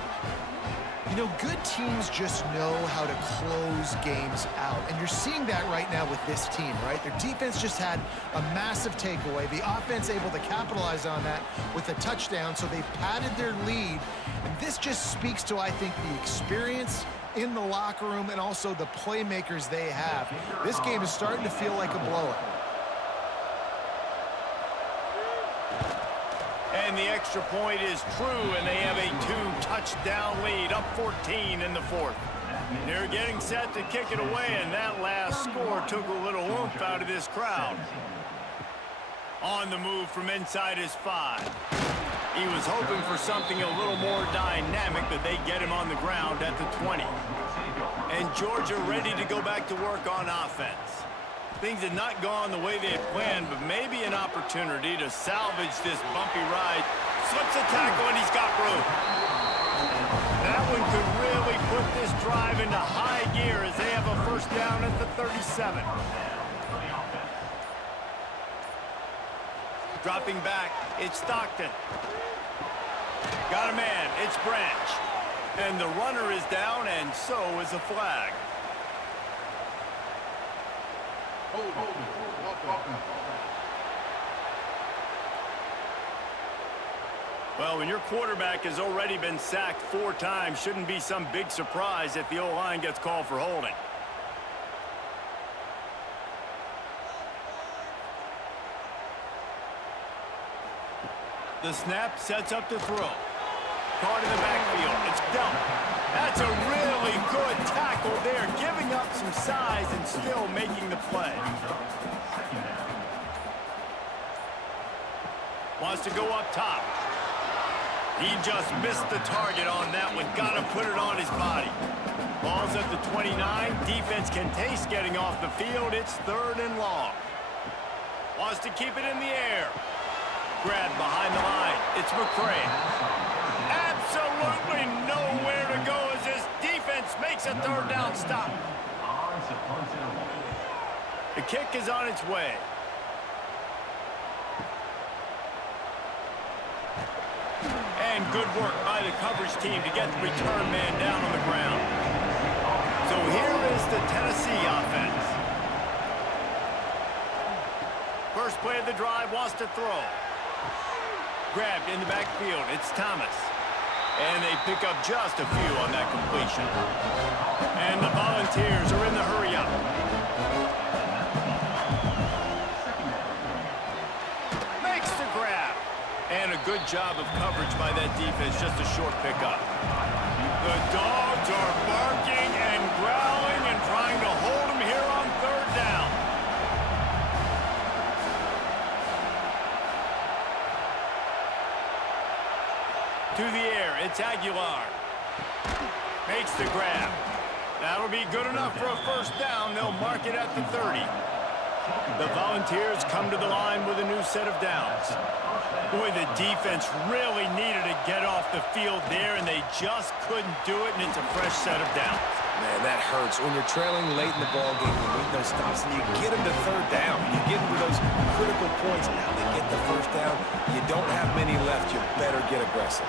You know, good teams just know how to close games out, and you're seeing that right now with this team, right? Their defense just had a massive takeaway. The offense able to capitalize on that with a touchdown, so they padded their lead, and this just speaks to, I think, the experience in the locker room and also the playmakers they have. This game is starting to feel like a blowout. And the extra point is true, and they have a 2-touchdown lead, up 14 in the fourth. They're getting set to kick it away, and that last score took a little oomph out of this crowd. On the move from inside his 5. He was hoping for something a little more dynamic, but they get him on the ground at the 20. And Georgia ready to go back to work on offense. Things had not gone the way they had planned, but maybe an opportunity to salvage this bumpy ride. Slips a tackle, and he's got room. That one could really put this drive into high gear as they have a first down at the 37. Dropping back, it's Stockton. Got a man, it's Branch. And the runner is down, and so is a flag. Well, when your quarterback has already been sacked 4 times, shouldn't be some big surprise if the O-line gets called for holding. The snap sets up the throw. Caught in the backfield. It's dealt. That's a really good tackle there, giving up some size and still making the play. Wants to go up top. He just missed the target on that one. Got to put it on his body. Ball's at the 29. Defense can taste getting off the field. It's 3rd and long. Wants to keep it in the air. Grabbed behind the line. It's McCray. Absolutely nowhere to go as this defense makes a 3rd down stop. The kick is on its way. And good work by the coverage team to get the return man down on the ground. So here is the Tennessee offense. First play of the drive, wants to throw. Grabbed in the backfield. It's Thomas. And they pick up just a few on that completion. And the Volunteers are in the hurry-up. Makes the grab. And a good job of coverage by that defense. Just a short pickup. The Dogs are barking and growling and trying to hold him here on 3rd down. To the air, it's Aguilar. Makes the grab. That'll be good enough for a first down. They'll mark it at the 30. The Volunteers come to the line with a new set of downs. Boy, the defense really needed to get off the field there, and they just couldn't do it, and it's a fresh set of downs. Man, that hurts. When you're trailing late in the ball game, you need those stops, and you get them to 3rd down. You get into those critical points. Now they get the first down. You don't have many left. You better get aggressive.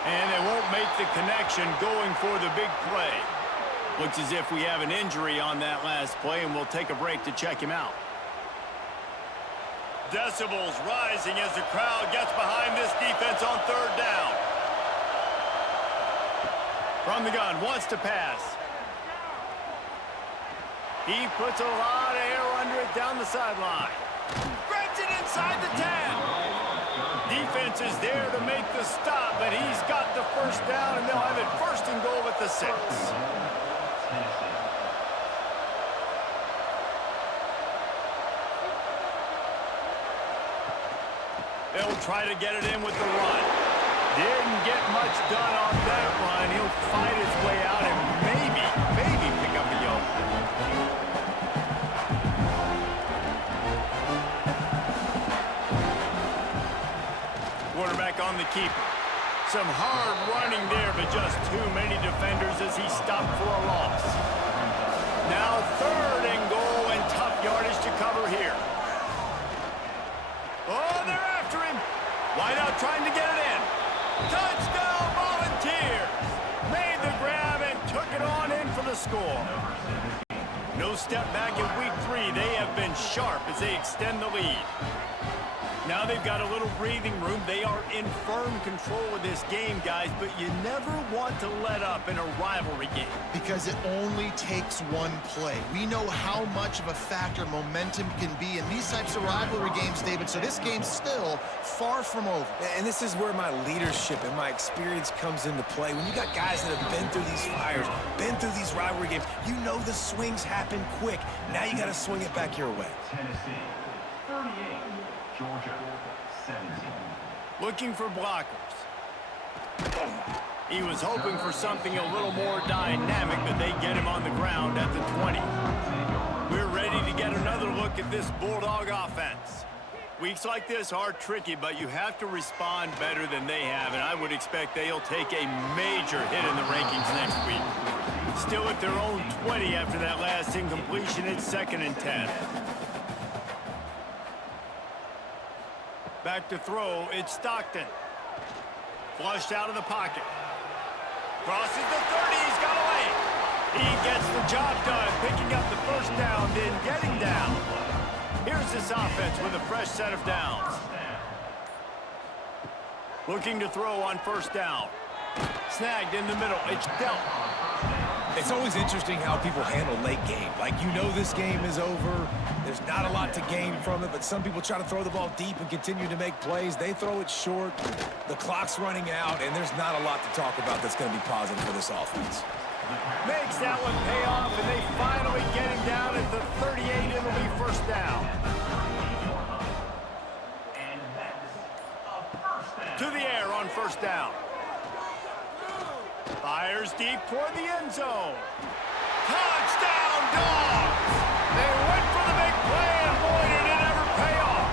And they won't make the connection going for the big play. Looks as if we have an injury on that last play, and we'll take a break to check him out. Decibels rising as the crowd gets behind this defense on 3rd down. From the gun, wants to pass. He puts a lot of air under it down the sideline. Grabs it inside the 10. Defense is there to make the stop, but he's got the first down, and they'll have it 1st and goal at the 6. They'll try to get it in with the run. Didn't get much done on that run. He'll fight his way out and maybe pick up a yoke. Quarterback on the keeper. Some hard running there, but just too many defenders as he stopped for a loss. Now 3rd and goal, and tough yardage to cover here. Oh, they're after him. Wideout trying to get it in. Touchdown, Volunteers. Made the grab and took it on in for the score. No step back in week 3. They have been sharp as they extend the lead. Now they've got a little breathing room. They are in firm control of this game, guys, but you never want to let up in a rivalry game. Because it only takes one play. We know how much of a factor momentum can be in these types of rivalry games, David, so this game's still far from over. And this is where my leadership and my experience comes into play. When you got guys that have been through these fires, been through these rivalry games, you know the swings happen quick. Now you got to swing it back your way. Tennessee, 38. Georgia, 17. Looking for blockers. He was hoping for something a little more dynamic, but they get him on the ground at the 20. We're ready to get another look at this Bulldog offense. Weeks like this are tricky, but you have to respond better than they have, and I would expect they'll take a major hit in the rankings next week. Still at their own 20 after that last incompletion. It's 2nd and 10. Back to throw, it's Stockton. Flushed out of the pocket. Crosses the 30, he's got away. He gets the job done, picking up the first down, then getting down. Here's this offense with a fresh set of downs. Looking to throw on 1st down. Snagged in the middle, it's dealt. It's always interesting how people handle late game. Like, you know this game is over. There's not a lot to gain from it, but some people try to throw the ball deep and continue to make plays. They throw it short. The clock's running out, and there's not a lot to talk about that's going to be positive for this offense. Makes that one pay off, and they finally get him down at the 38. It'll be 1st down. To the air on 1st down. Fires deep toward the end zone. Touchdown, Dogs! They went for the big play, and boy, did it ever pay off.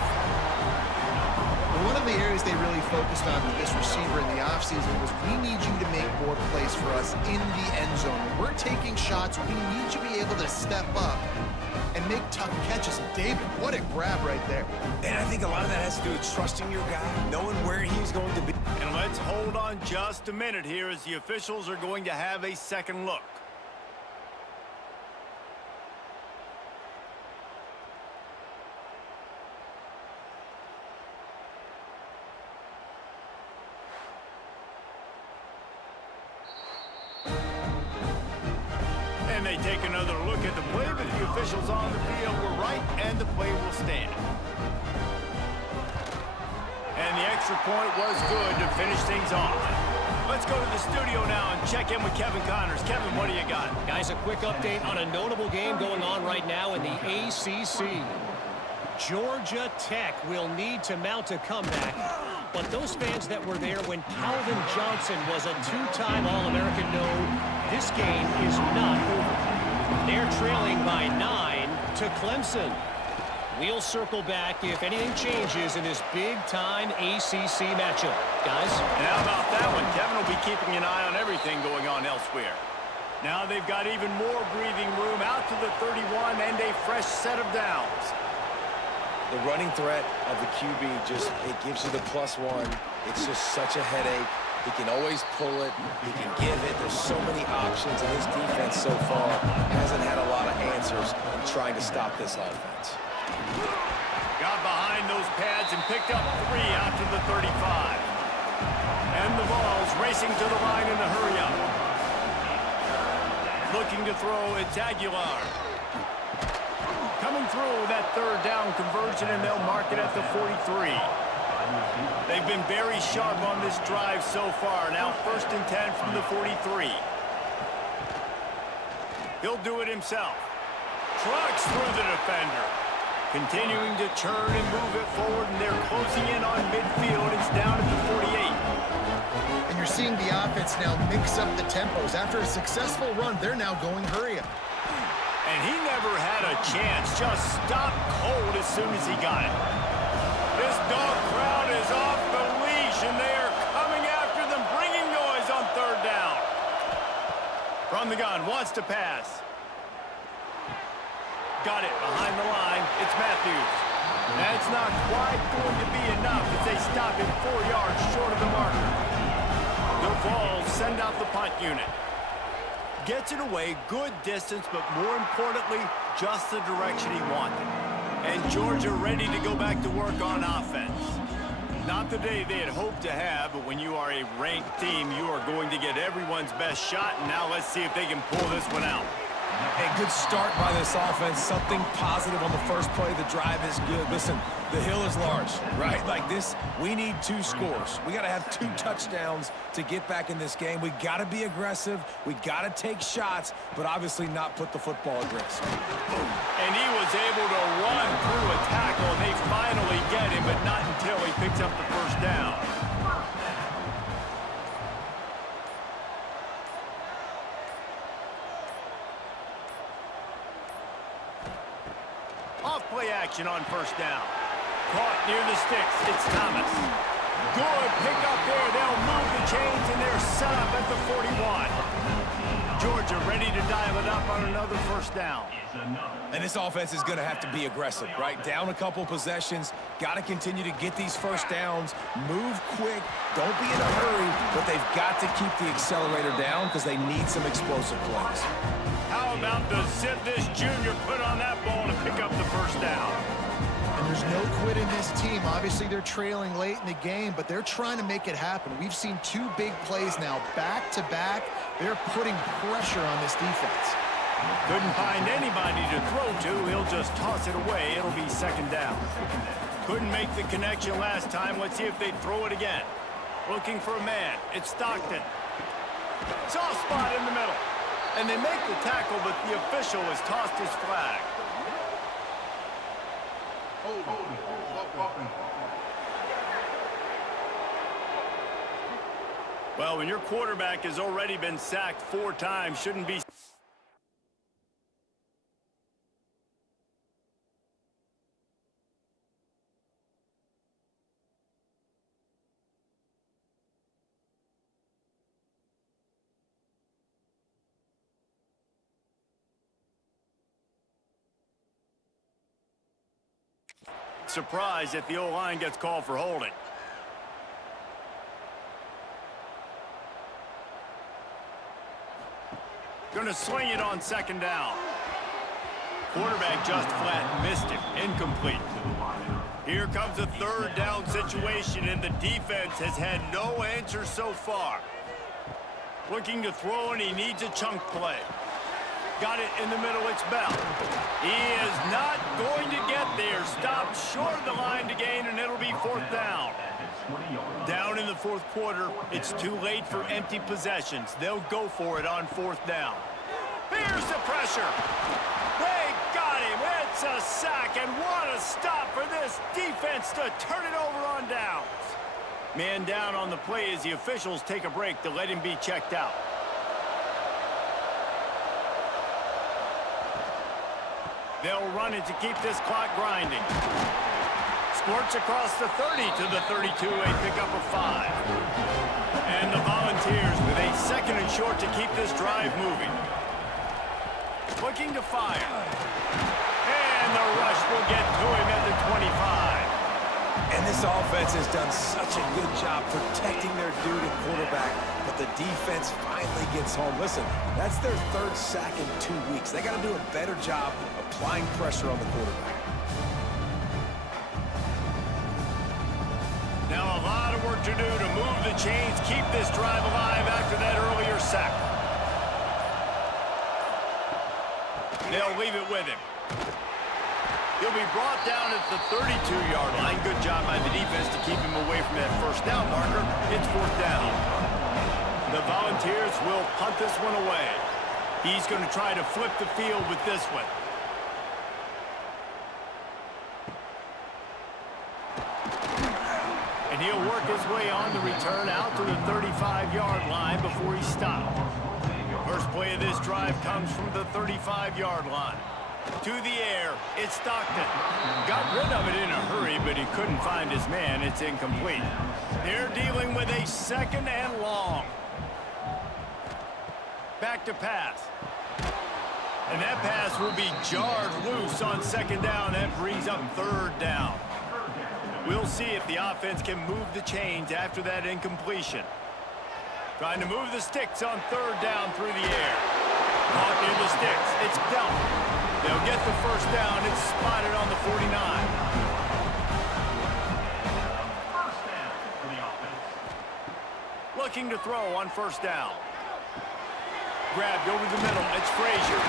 One of the areas they really focused on with this receiver in the offseason was, we need you to make more plays for us in the end zone. We're taking shots. We need you to be able to step up and make tough catches. David, what a grab right there. And I think a lot of that has to do with trusting your guy, knowing where he's going to be. And let's hold on just a minute here as the officials are going to have a second look. And they take another look at the play, but the officials on the field were right, and the play will stand. And the extra point was good to finish things off. Let's go to the studio now and check in with Kevin Connors. Kevin, what do you got? Guys, a quick update on a notable game going on right now in the ACC. Georgia Tech will need to mount a comeback, but those fans that were there when Calvin Johnson was a 2-time All-American know this game is not over. They're trailing by 9 to Clemson. We'll circle back if anything changes in this big-time ACC matchup. Guys? And how about that one? Kevin will be keeping an eye on everything going on elsewhere. Now they've got even more breathing room out to the 31 and a fresh set of downs. The running threat of the QB it gives you the +1. It's just such a headache. He can always pull it. He can give it. There's so many options, and his defense so far hasn't had a lot of answers in trying to stop this offense. Got behind those pads and picked up 3 out to the 35. And the ball's racing to the line in a hurry-up. Looking to throw, it's Aguilar. Coming through that 3rd down conversion, and they'll mark it at the 43. They've been very sharp on this drive so far. Now 1st and 10 from the 43. He'll do it himself. Trucks through the defender. Continuing to churn and move it forward, and they're closing in on midfield. It's down at the 48. And you're seeing the offense now mix up the tempos. After a successful run, they're now going hurry up. And he never had a chance. Just stopped cold as soon as he got it. This dog crowd is off the leash, and they are coming after them, bringing noise on 3rd down. From the gun, wants to pass. Got it behind the line. It's Matthews. That's not quite going to be enough as they stop him 4 yards short of the marker. The Vols send out the punt unit. Gets it away, good distance, but more importantly, just the direction he wanted. And Georgia ready to go back to work on offense. Not the day they had hoped to have, but when you are a ranked team, you are going to get everyone's best shot, and now let's see if they can pull this one out. A good start by this offense. Something positive on the first play. The drive is good. Listen, the hill is large, right? Like this, we need 2 scores. We got to have 2 touchdowns to get back in this game. We got to be aggressive. We got to take shots, but obviously not put the football at risk. And he was able to run through a tackle, and they finally get him, but not until he picks up the 1st down. play action on first down. Caught near the sticks. It's Thomas. Good pick up there. They'll move the chains, and they're set up at the 41. Georgia ready to dial it up on another first down. And this offense is going to have to be aggressive, right? Down a couple possessions. Got to continue to get these first downs. Move quick. Don't be in a hurry, but they've got to keep the accelerator down because they need some explosive plays. How about the zip this junior put on that ball to pick up the first down? And there's no quit in this team. Obviously, they're trailing late in the game, but they're trying to make it happen. We've seen 2 big plays now, back-to-back. They're putting pressure on this defense. Couldn't find anybody to throw to. He'll just toss it away. It'll be second down. Couldn't make the connection last time. Let's see if they throw it again. Looking for a man. It's Stockton. Soft spot in the middle. And they make the tackle, but the official has tossed his flag. Well, when your quarterback has already been sacked 4 times, shouldn't be... surprised if the O-line gets called for holding. Gonna swing it on second down. Quarterback just flat missed it. Incomplete. Here comes a third down situation, and the defense has had no answer so far. Looking to throw, and he needs a chunk play. Got it in the middle, it's Bell. He is not going to get there. Stopped short of the line to gain, and it'll be fourth down. Down in the fourth quarter, it's too late for empty possessions. They'll go for it on fourth down. Here's the pressure. They got him. It's a sack, and what a stop for this defense to turn it over on downs. Man down on the play as the officials take a break to let him be checked out. They'll run it to keep this clock grinding. Squirts across the 30 to the 32, a pickup of 5. And the Volunteers with a second and short to keep this drive moving. Looking to fire. And the rush will get to him at the 25. And this offense has done such a good job protecting their dude at quarterback, but the defense finally gets home. Listen, that's their 3rd sack in 2 weeks. They got to do a better job applying pressure on the quarterback. Now a lot of work to do to move the chains, keep this drive alive after that earlier sack. They'll leave it with him. He'll be brought down at the 32-yard line. Good job by the defense to keep him away from that first down marker. It's fourth down. The Volunteers will punt this one away. He's going to try to flip the field with this one. And he'll work his way on the return out to the 35-yard line before he stopped. First play of this drive comes from the 35-yard line. To the air, it's Stockton. Got rid of it in a hurry, but he couldn't find his man. It's incomplete. They're dealing with a second and long. Back to pass. And that pass will be jarred loose on second down. That brings up third down. We'll see if the offense can move the chains after that incompletion. Trying to move the sticks on third down through the air. Caught near the sticks. It's dealt. They'll get the first down. It's spotted on the 49. First down for the offense. Looking to throw on first down. Grabbed over the middle. It's Frazier.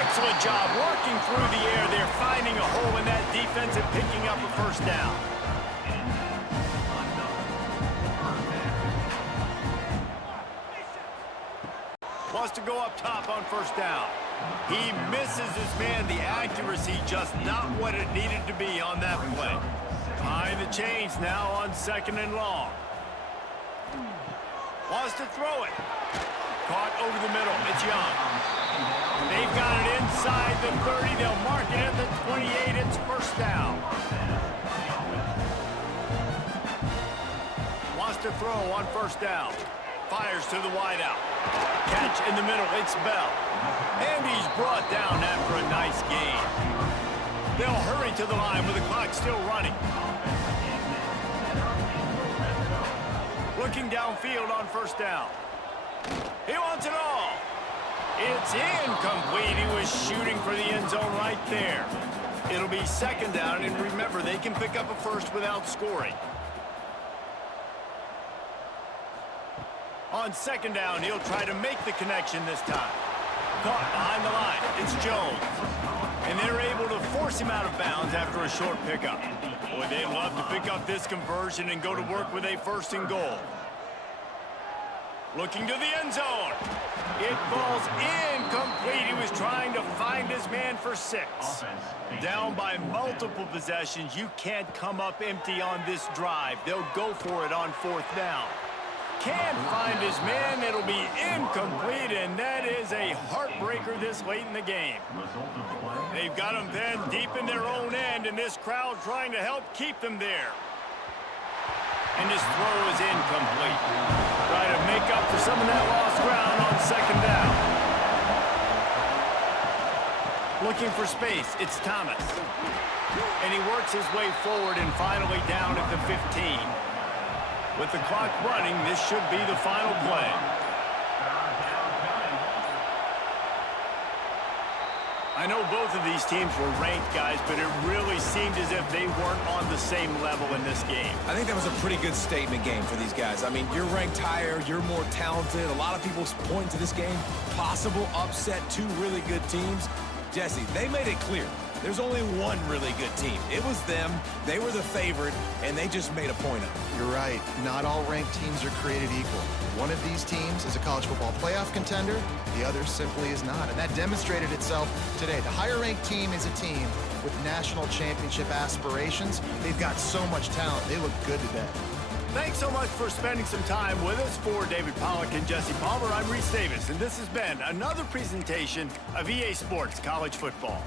Excellent job working through the air. They're finding a hole in that defense and picking up a first down. Wants to go up top on first down. He misses his man. The accuracy just not what it needed to be on that play. Behind the chains now on second and long. Wants to throw it. Caught over the middle. It's Young. They've got it in inside the 30. They'll mark it at the 28. It's first down. Wants to throw on first down. Fires to the wideout. Catch in the middle. It's Bell. And he's brought down after a nice gain. They'll hurry to the line with the clock still running. Looking downfield on first down. He wants it all. It's incomplete. He was shooting for the end zone right there. It'll be second down, and remember, they can pick up a first without scoring. On second down, he'll try to make the connection this time. Caught behind the line. It's Jones. And they're able to force him out of bounds after a short pickup. Boy, they'd love to pick up this conversion and go to work with a first and goal. Looking to the end zone. It falls incomplete. He was trying to find his man for 6. Down by multiple possessions. You can't come up empty on this drive. They'll go for it on fourth down. Can't find his man. It'll be incomplete, and that is a heartbreaker this late in the game. They've got him then deep in their own end, and this crowd trying to help keep them there. And this throw is incomplete. Try to make up for some of that lost ground on second down. Looking for space, it's Thomas. And he works his way forward and finally down at the 15. With the clock running, this should be the final play. I know both of these teams were ranked, guys, but it really seemed as if they weren't on the same level in this game. I think that was a pretty good statement game for these guys. I mean, you're ranked higher, you're more talented. A lot of people point to this game. Possible upset, 2 really good teams. Jesse, they made it clear. There's only one really good team. It was them. They were the favorite, and they just made a point of it. You're right. Not all ranked teams are created equal. One of these teams is a college football playoff contender. The other simply is not, and that demonstrated itself today. The higher-ranked team is a team with national championship aspirations. They've got so much talent. They look good today. Thanks so much for spending some time with us. For David Pollack and Jesse Palmer, I'm Reese Davis, and this has been another presentation of EA Sports College Football.